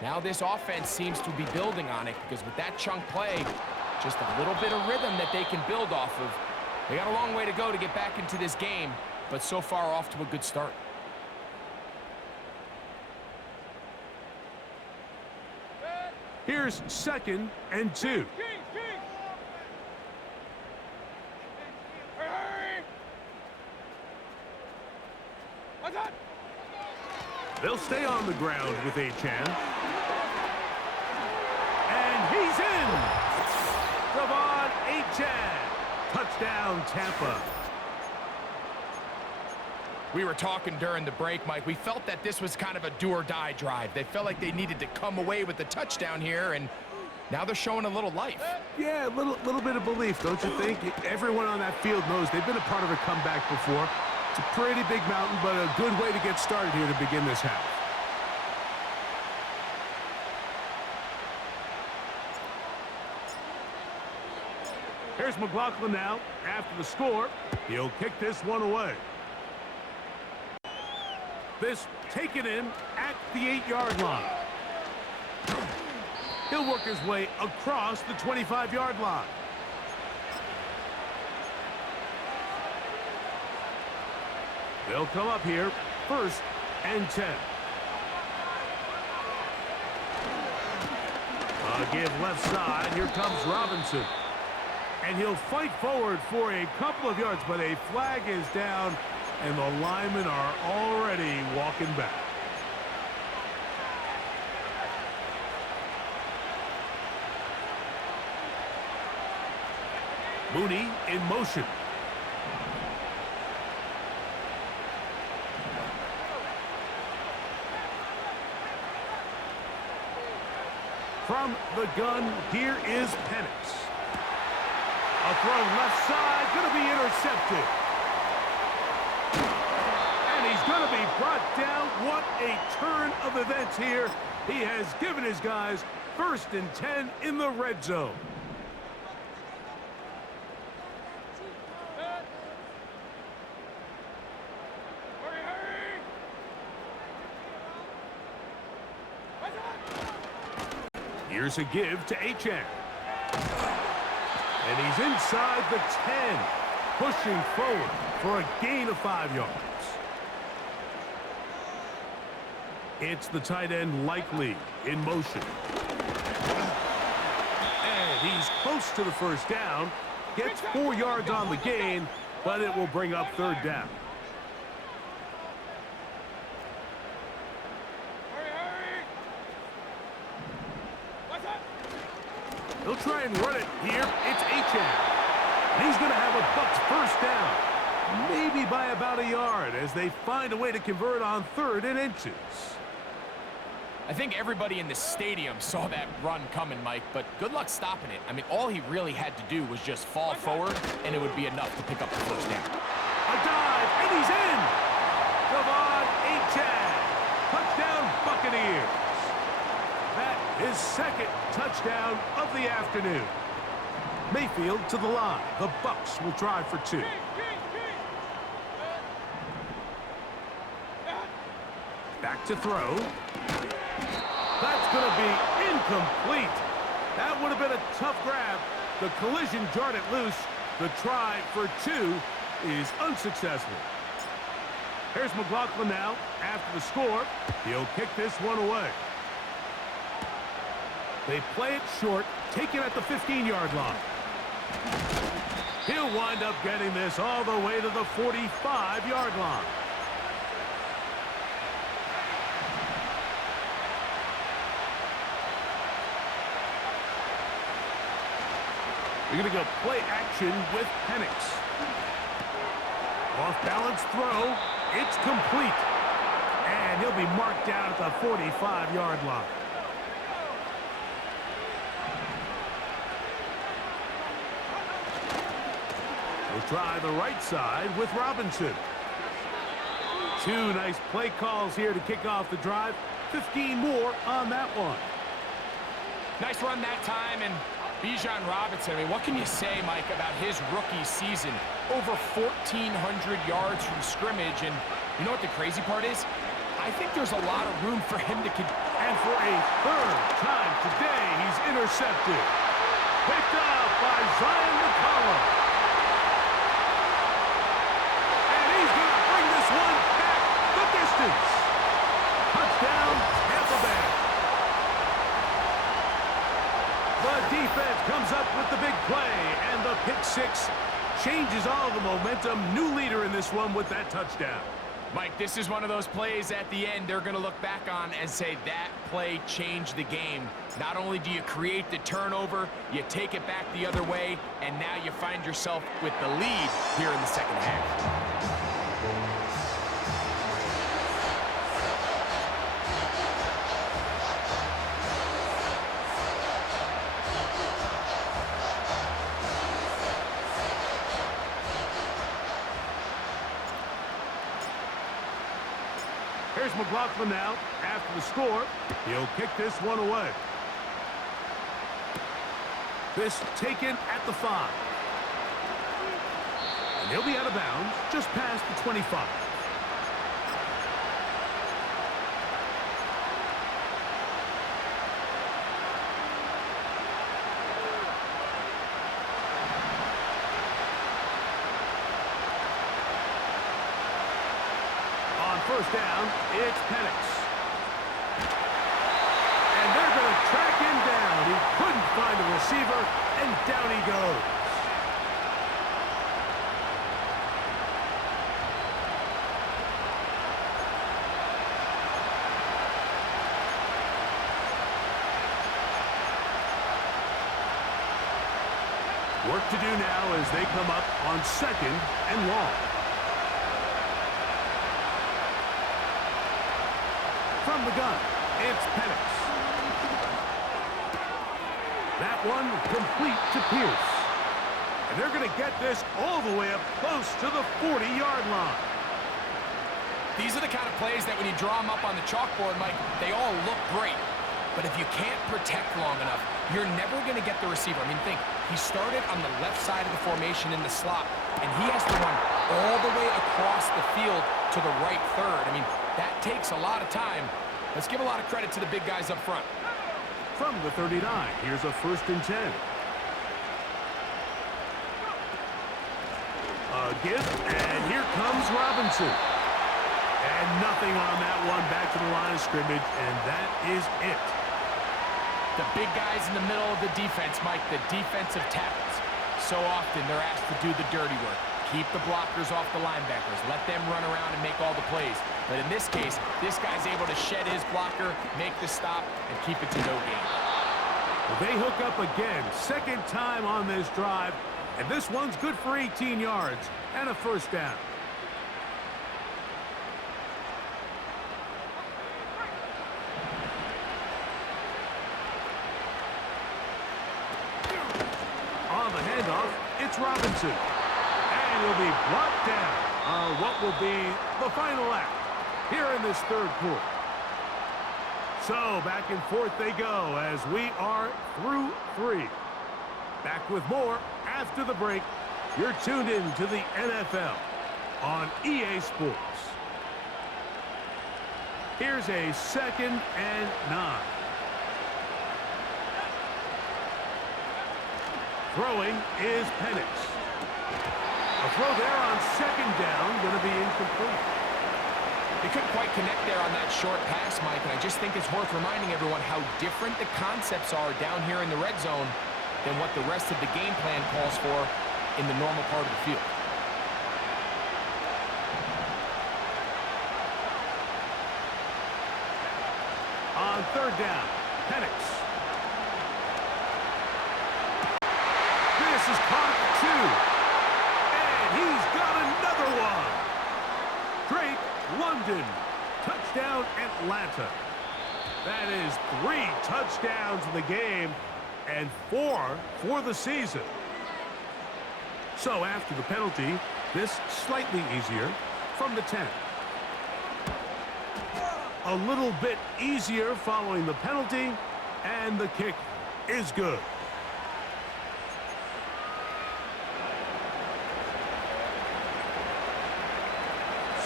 Now this offense seems to be building on it because with that chunk play, just a little bit of rhythm that they can build off of. They got a long way to go to get back into this game, but so far off to a good start. Here's 2nd and 2. King, king. Hurry. Watch out. They'll stay on the ground with Achan. And he's in! Devon Achan. Touchdown, Tampa. We were talking during the break, Mike. We felt that this was kind of a do-or-die drive. They felt like they needed to come away with the touchdown here, and now they're showing a little life. Yeah, a little bit of belief, don't you think? Everyone on that field knows they've been a part of a comeback before. It's a pretty big mountain, but a good way to get started here to begin this half. Here's McLaughlin now. After the score, he'll kick this one away. This taken in at the 8-yard line. He'll work his way across the 25-yard line. They'll come up here, 1st and 10. Give left side. Here comes Robinson. And he'll fight forward for a couple of yards, but a flag is down, and the linemen are already walking back. Mooney in motion. From the gun, here is Penix. A throw left side, going to be intercepted. And he's going to be brought down. What a turn of events here. He has given his guys 1st and 10 in the red zone. Hurry, hurry. Watch out. Here's a give to Achane. And he's inside the 10, pushing forward for a gain of 5 yards. It's the tight end Likely in motion. And he's close to the first down. Gets 4 yards on the gain, but it will bring up third down. He'll try and run it here. It's Achane. And he's going to have a Bucs first down. Maybe by about a yard as they find a way to convert on 3rd and inches. I think everybody in the stadium saw that run coming, Mike, but good luck stopping it. I mean, all he really had to do was just fall forward, and it would be enough to pick up the first down. A dive, and he's in! Devon Achane. Touchdown, Buccaneers. That is 2nd touchdown of the afternoon. Mayfield to the line. The Bucs will try for 2. Back to throw. That's going to be incomplete. That would have been a tough grab. The collision jarred it loose. The try for 2 is unsuccessful. Here's McLaughlin now. After the score, he'll kick this one away. They play it short, take it at the 15-yard line. He'll wind up getting this all the way to the 45-yard line. We're going to go play action with Penix. Off-balance throw. It's complete. And he'll be marked down at the 45-yard line. We'll try the right side with Robinson. 2 nice play calls here to kick off the drive. 15 more on that one. Nice run that time, and Bijan Robinson, I mean, what can you say, Mike, about his rookie season? Over 1,400 yards from scrimmage, and you know what the crazy part is? I think there's a lot of room for him to And for a 3rd time today, he's intercepted. Picked up by Zion McCollum. And he's going to bring this one back the distance. Touchdown, Tampa Bay. The defense comes up with the big play, and the pick 6 changes all the momentum. New leader in this one with that touchdown. Mike, this is one of those plays at the end they're going to look back on and say that play changed the game. Not only do you create the turnover, you take it back the other way, and now you find yourself with the lead here in the second half. Here's McLaughlin now. After the score, he'll kick this one away. This taken at the 5. And he'll be out of bounds just past the 25. First down, it's Penix. And they're going to track him down. He couldn't find a receiver, and down he goes. Work to do now as they come up on 2nd and long. From the gun, it's Penix. That one complete to Pierce. And they're going to get this all the way up close to the 40-yard line. These are the kind of plays that when you draw them up on the chalkboard, Mike, they all look great. But if you can't protect long enough, you're never going to get the receiver. I mean, think, he started on the left side of the formation in the slot, and he has to run all the way across the field to the right 3rd. I mean, that takes a lot of time. Let's give a lot of credit to the big guys up front. from the 39. Here's a 1st and 10. A give, and here comes Robinson. And nothing on that one, back to the line of scrimmage, and that is it. The big guys in the middle of the defense, Mike, the defensive tackles. So often they're asked to do the dirty work. Keep the blockers off the linebackers. Let them run around and make all the plays. But in this case, this guy's able to shed his blocker, make the stop, and keep it to no gain. Well, they hook up again, 2nd time on this drive, and this one's good for 18 yards and a 1st down. On the handoff, it's Robinson. And he'll be brought down on what will be the final act here in this 3rd quarter. So back and forth they go as we are through 3. Back with more after the break. You're tuned in to the NFL on EA Sports. Here's a 2nd and 9. Throwing is Penix. A throw there on 2nd down, going to be incomplete. They couldn't quite connect there on that short pass, Mike, and I just think it's worth reminding everyone how different the concepts are down here in the red zone than what the rest of the game plan calls for in the normal part of the field. On 3rd down, Penix. This is caught at the 2. And he's got another one. Drake London. Touchdown, Atlanta. That is 3 touchdowns in the game and 4 for the season. So after the penalty, this slightly easier from the 10. A little bit easier following the penalty, and the kick is good.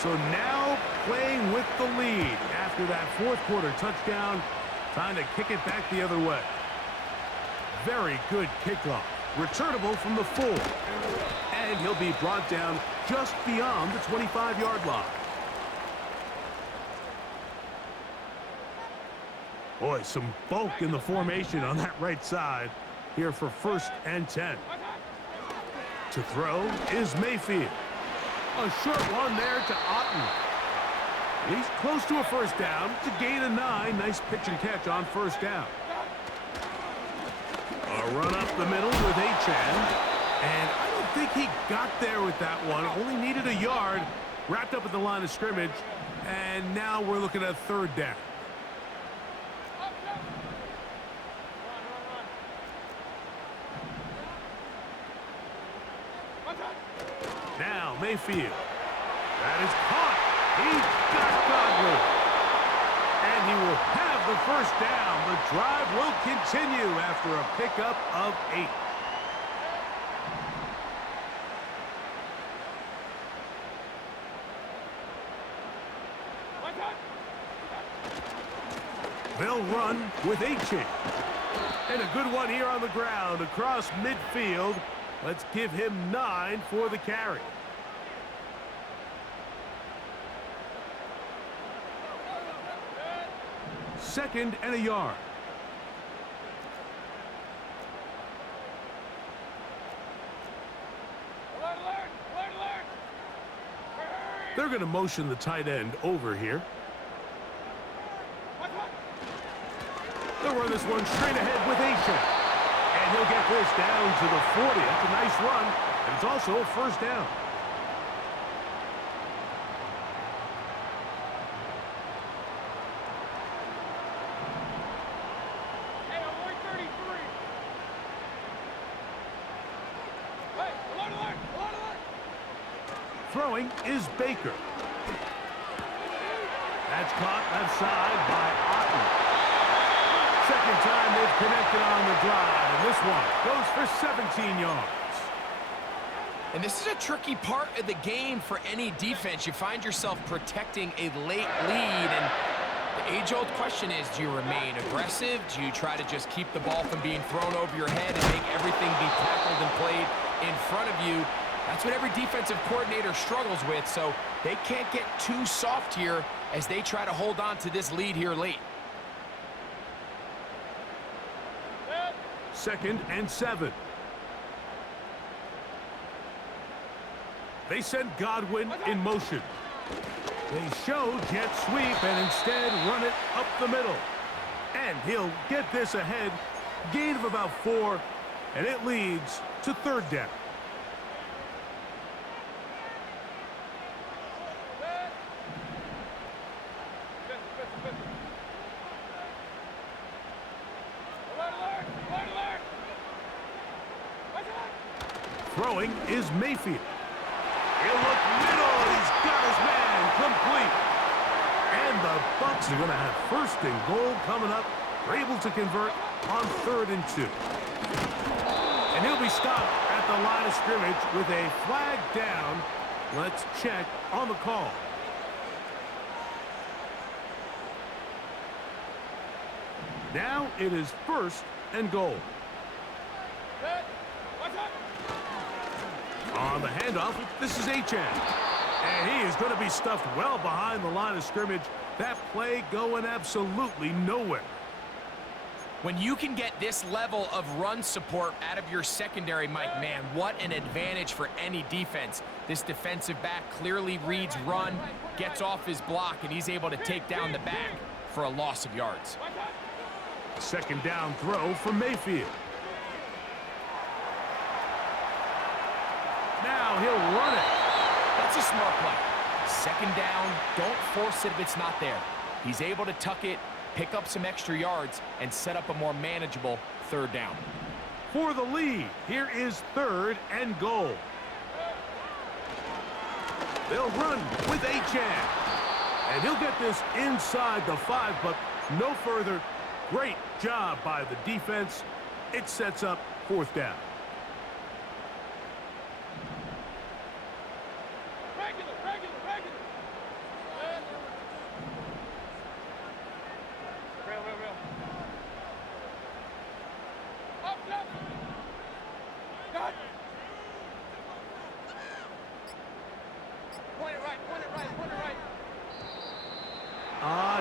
So now playing with the lead after that 4th quarter touchdown, trying to kick it back the other way. Very good kickoff. Returnable from the 4. And he'll be brought down just beyond the 25-yard line. Boy, some bulk in the formation on that right side here for 1st and 10. To throw is Mayfield. A short one there to Otten. He's close to a 1st down to gain a 9. Nice pitch and catch on 1st down. A run up the middle with Achane. And I don't think he got there with that one. Only needed a yard. Wrapped up at the line of scrimmage. And now we're looking at 3rd down. Now Mayfield. That is caught. He's got Godwin. And he will have the 1st down. The drive will continue after a pickup of 8. They'll run with Achane. And a good one here on the ground across midfield. Let's give him 9 for the carry. Second and a yard. They're going to motion the tight end over here. They'll run this one straight ahead with Achane. And he'll get this down to the 40. That's a nice run. And it's also a 1st down. Hey, alert 33. Hey, alert. Throwing is Baker. That's caught left side by Otten. Second time they've connected on the drive, and this one goes for 17 yards. And this is a tricky part of the game for any defense. You find yourself protecting a late lead, and The age-old question is, do you remain aggressive? Do you try to just keep the ball from being thrown over your head and make everything be tackled and played in front of you? That's what every defensive coordinator struggles with, so they can't get too soft here as they try to hold on to this lead here late. 2nd and 7. They send Godwin in motion. They show jet sweep and instead run it up the middle. And he'll get this ahead. Gain of about 4, and it leads to 3rd down. Throwing is Mayfield. He'll look middle, and he's got his man complete. And the Bucs are going to have 1st and goal coming up. They're able to convert on 3rd and 2. And he'll be stopped at the line of scrimmage with a flag down. Let's check on the call. Now it is 1st and goal. On the handoff, this is Achane. And he is going to be stuffed well behind the line of scrimmage. That play going absolutely nowhere. When you can get this level of run support out of your secondary, Mike, man, what an advantage for any defense. This defensive back clearly reads run, gets off his block, and he's able to take down the back for a loss of yards. 2nd down throw for Mayfield. Now he'll run it. That's a smart play. 2nd down, don't force it if it's not there. He's able to tuck it, pick up some extra yards, and set up a more manageable 3rd down. For the lead, here is 3rd and goal. They'll run with Achane. And he'll get this inside the 5, but no further. Great job by the defense. It sets up 4th down.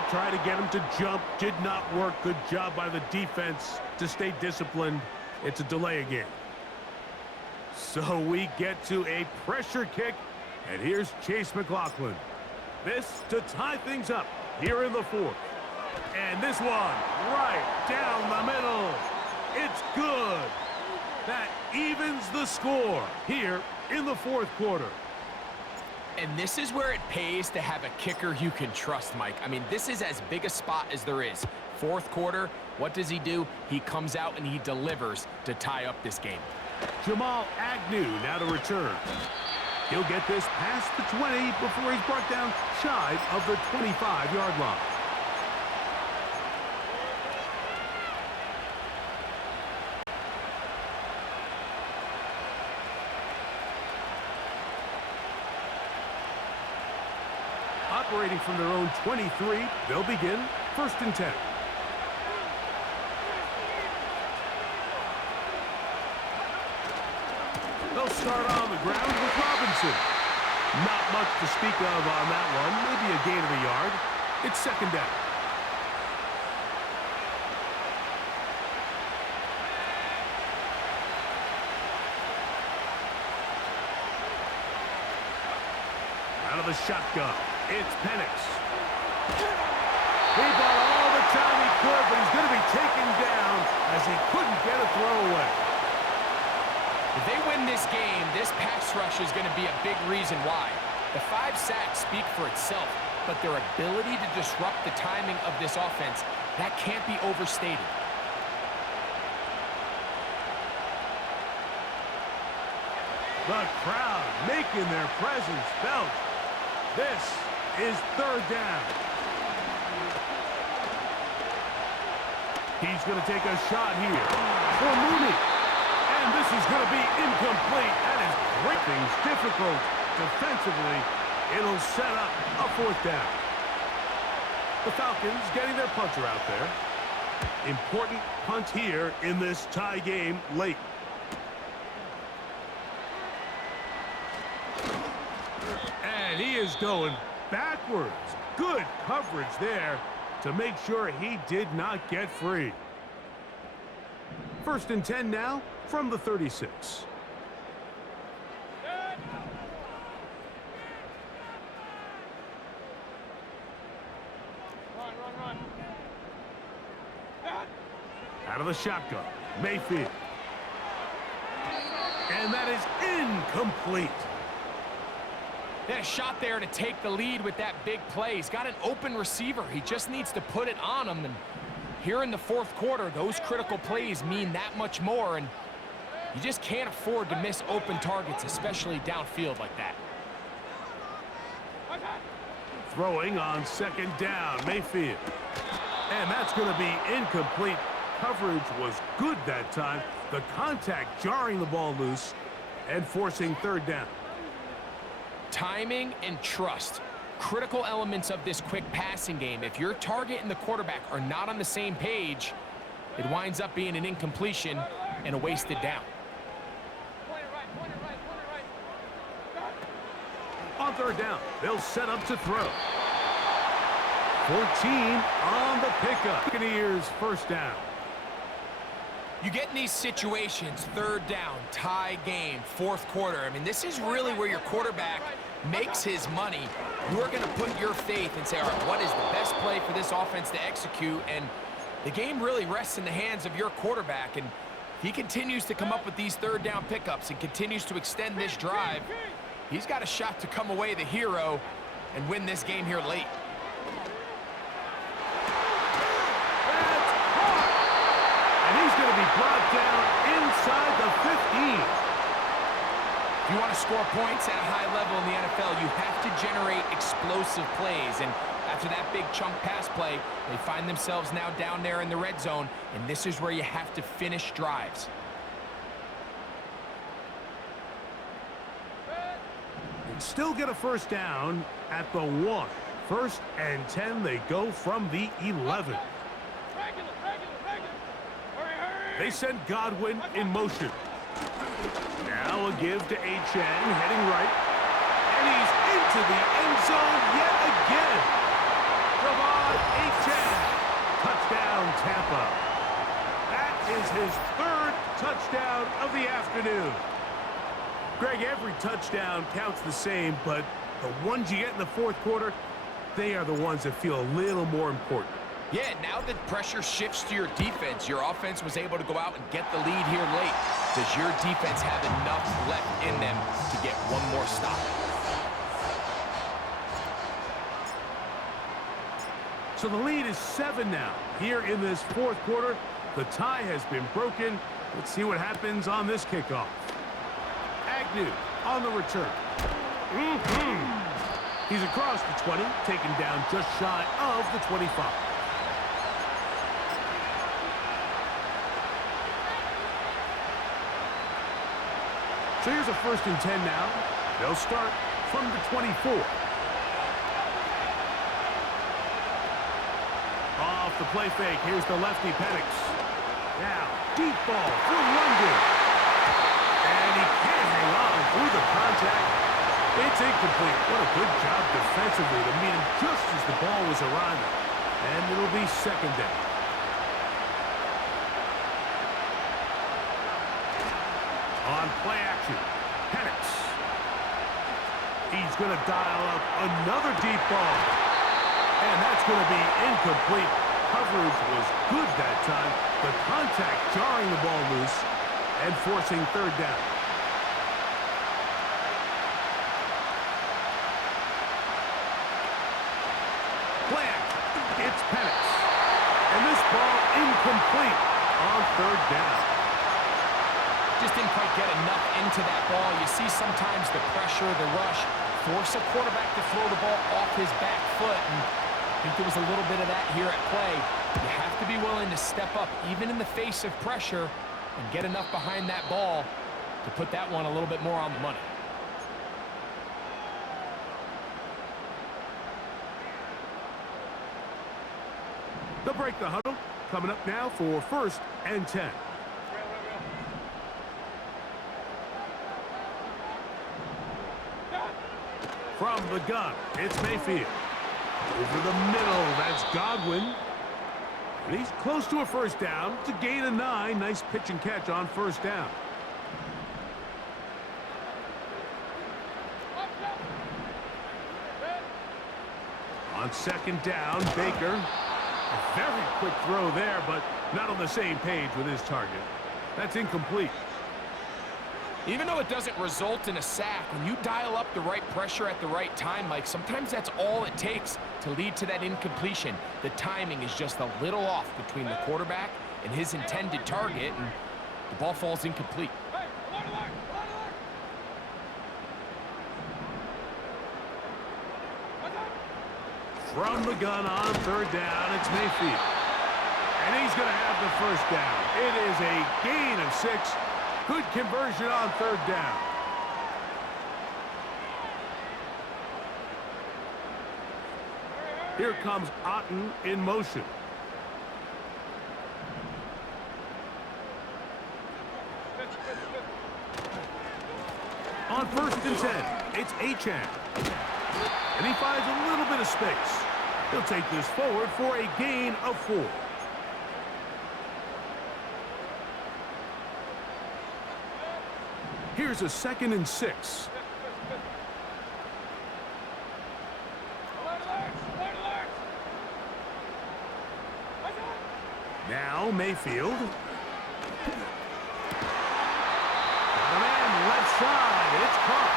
Try to get him to jump. Did not work. Good job by the defense to stay disciplined. It's a delay again. So we get to a pressure kick. And here's Chase McLaughlin. This to tie things up here in the 4th. And this one right down the middle. It's good. That evens the score here in the 4th quarter. And this is where it pays to have a kicker you can trust, Mike. I mean, this is as big a spot as there is. 4th quarter, what does he do? He comes out and he delivers to tie up this game. Jamal Agnew now to return. He'll get this past the 20 before he's brought down shy of the 25-yard line. Operating from their own 23, they'll begin 1st and 10. They'll start on the ground with Robinson. Not much to speak of on that one. Maybe a gain of a yard. It's 2nd down. Out of the shotgun, it's Penix. He bought all the time he could, but he's going to be taken down as he couldn't get a throw away. If they win this game, this pass rush is going to be a big reason why. The 5 sacks speak for itself, but their ability to disrupt the timing of this offense, that can't be overstated. The crowd making their presence felt. This is 3rd down. He's going to take a shot here for Mooney. And this is going to be incomplete. That is great. Things difficult defensively. It'll set up a 4th down. The Falcons getting their punter out there. Important punt here in this tie game late. And he is going backwards. Good coverage there to make sure he did not get free. 1st and 10 now from the 36. Run. Out of the shotgun, Mayfield. And that is incomplete. They had a shot there to take the lead with that big play. He's got an open receiver. He just needs to put it on him. And here in the 4th quarter, those critical plays mean that much more. And you just can't afford to miss open targets, especially downfield like that. Throwing on 2nd down, Mayfield. And that's going to be incomplete. Coverage was good that time. The contact jarring the ball loose and forcing 3rd down. Timing and trust, critical elements of this quick passing game. If your target and the quarterback are not on the same page, it winds up being an incompletion and a wasted down. On 3rd down, they'll set up to throw. 14 on the pickup. Buccaneers 1st down. You get in these situations, 3rd down, tie game, 4th quarter. I mean, this is really where your quarterback makes his money. You're going to put your faith and say, all right, what is the best play for this offense to execute? And the game really rests in the hands of your quarterback. And if he continues to come up with these 3rd down pickups and continues to extend this drive, he's got a shot to come away the hero and win this game here late. Going to be brought down inside the 15. If you want to score points at a high level in the NFL, you have to generate explosive plays. And after that big chunk pass play, they find themselves now down there in the red zone, and this is where you have to finish drives. They still get a 1st down at the 1. 1st and 10, they go from the 11. They send Godwin in motion. Now a give to A-Chang, heading right. And he's into the end zone yet again. Javon A-Chang. Touchdown, Tampa. That is his 3rd touchdown of the afternoon. Greg, every touchdown counts the same, but the ones you get in the 4th quarter, they are the ones that feel a little more important. Yeah, now that pressure shifts to your defense, your offense was able to go out and get the lead here late. Does your defense have enough left in them to get one more stop? So the lead is 7 now. Here in this 4th quarter, the tie has been broken. Let's see what happens on this kickoff. Agnew on the return. He's across the 20, taken down just shy of the 25. So here's a 1st and 10 now. They'll start from the 24. Off the play fake, here's the lefty Penix. Now, deep ball for London. And he can't hang on through the contact. It's incomplete. What a good job defensively to meet him just as the ball was arriving. And it'll be 2nd down. On play action, Penix. He's going to dial up another deep ball. And that's going to be incomplete. Coverage was good that time. The contact jarring the ball loose and forcing 3rd down. Play action. It's Penix. And this ball incomplete on 3rd down. Just didn't quite get enough into that ball. You see sometimes the pressure, the rush, force a quarterback to throw the ball off his back foot. And I think there was a little bit of that here at play. You have to be willing to step up, even in the face of pressure, and get enough behind that ball to put that one a little bit more on the money. They'll break the huddle. Coming up now for 1st and 10. From the gun, it's Mayfield. Over the middle, that's Godwin. And he's close to a 1st down. It's a gain of 9. Nice pitch and catch on 1st down. On 2nd down, Baker. A very quick throw there, but not on the same page with his target. That's incomplete. Even though it doesn't result in a sack, when you dial up the right pressure at the right time, Mike, sometimes that's all it takes to lead to that incompletion. The timing is just a little off between the quarterback and his intended target, and the ball falls incomplete. From the gun on 3rd down, it's Mayfield. And he's going to have the 1st down. It is a gain of 6. Good conversion on 3rd down. Here comes Otten in motion. On 1st and 10, it's Achane. And he finds a little bit of space. He'll take this forward for a gain of 4. Here's a 2nd and 6. Now Mayfield. Got a man left side. It's caught.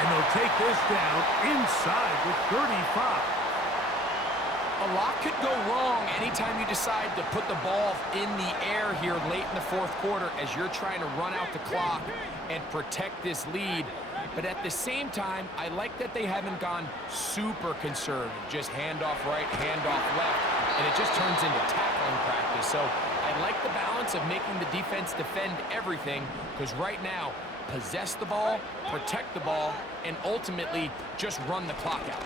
And they'll take this down inside with 35. A lot could go wrong anytime you decide to put the ball in the air here late in the 4th quarter as you're trying to run out the clock and protect this lead. But at the same time, I like that they haven't gone super conservative. Just handoff right, handoff left, and it just turns into tackling practice. So I like the balance of making the defense defend everything, because right now, possess the ball, protect the ball, and ultimately just run the clock out.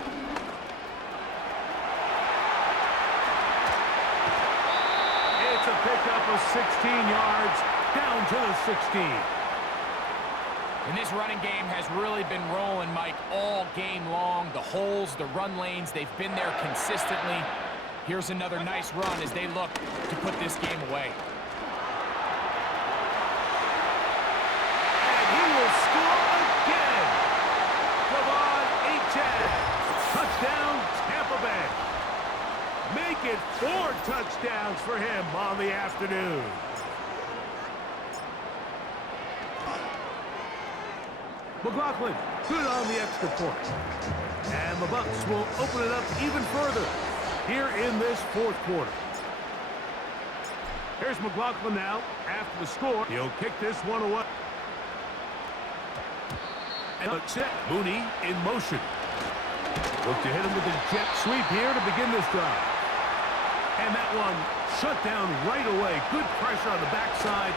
It's a pickup of 16 yards down to the 16. And this running game has really been rolling, Mike, all game long. The holes, the run lanes, they've been there consistently. Here's another nice run as they look to put this game away. And he will score again. Devon Achane. Touchdown, Tampa Bay. Make it 4 touchdowns for him on the afternoon. McLaughlin, good on the extra point. And the Bucs will open it up even further here in this 4th quarter. Here's McLaughlin now. After the score, he'll kick this one away. And a check. Mooney in motion. Look to hit him with a jet sweep here to begin this drive. And that one shut down right away. Good pressure on the backside.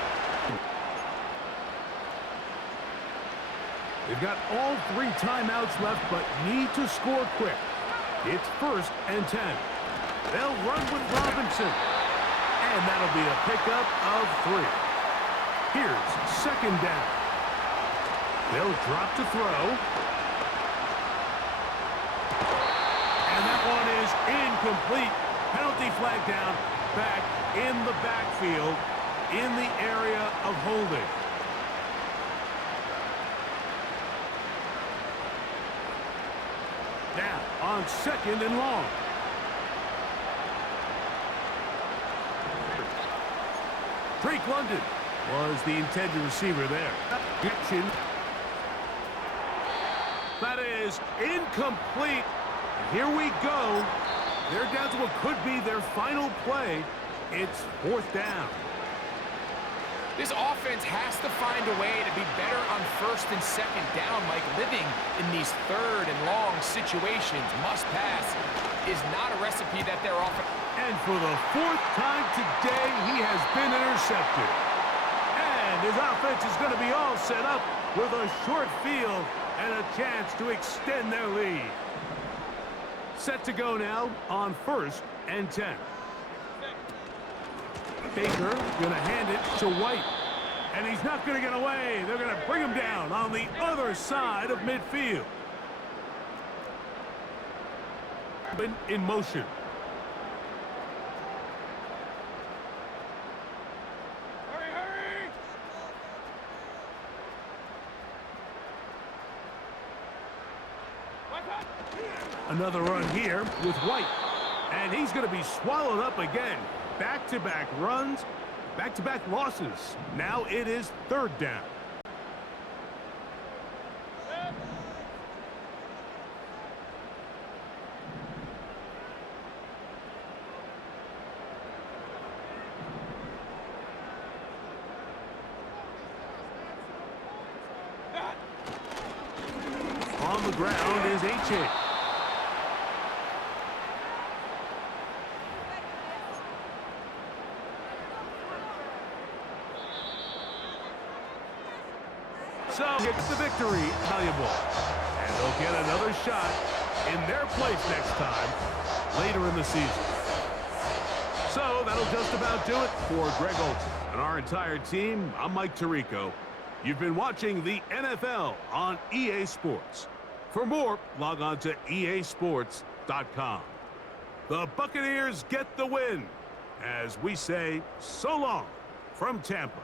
They've got all 3 timeouts left, but need to score quick. It's 1st and 10. They'll run with Robinson. And that'll be a pickup of 3. Here's 2nd down. They'll drop to throw. And that one is incomplete. Penalty flag down, back in the backfield, in the area of holding. Now, on 2nd and long. Drake London was the intended receiver there. Action. That is incomplete. Here we go. They're down to what could be their final play. It's 4th down. This offense has to find a way to be better on 1st and 2nd down, Mike. Living in these 3rd and long situations, must pass, is not a recipe that they're offering. And for the 4th time today, he has been intercepted. And his offense is going to be all set up with a short field and a chance to extend their lead. Set to go now on 1st and 10. Baker going to hand it to White. And he's not going to get away. They're going to bring him down on the other side of midfield. In motion. Hurry, hurry! Another run here with White. And he's going to be swallowed up again. Back-to-back runs, back-to-back losses. Now it is third down. On the ground is H.A. So gets the victory valuable. And they'll get another shot in their place next time later in the season. So that'll just about do it for Greg Olson and our entire team. I'm Mike Tirico. You've been watching the NFL on EA Sports. For more, log on to easports.com. The Buccaneers get the win as we say so long from Tampa.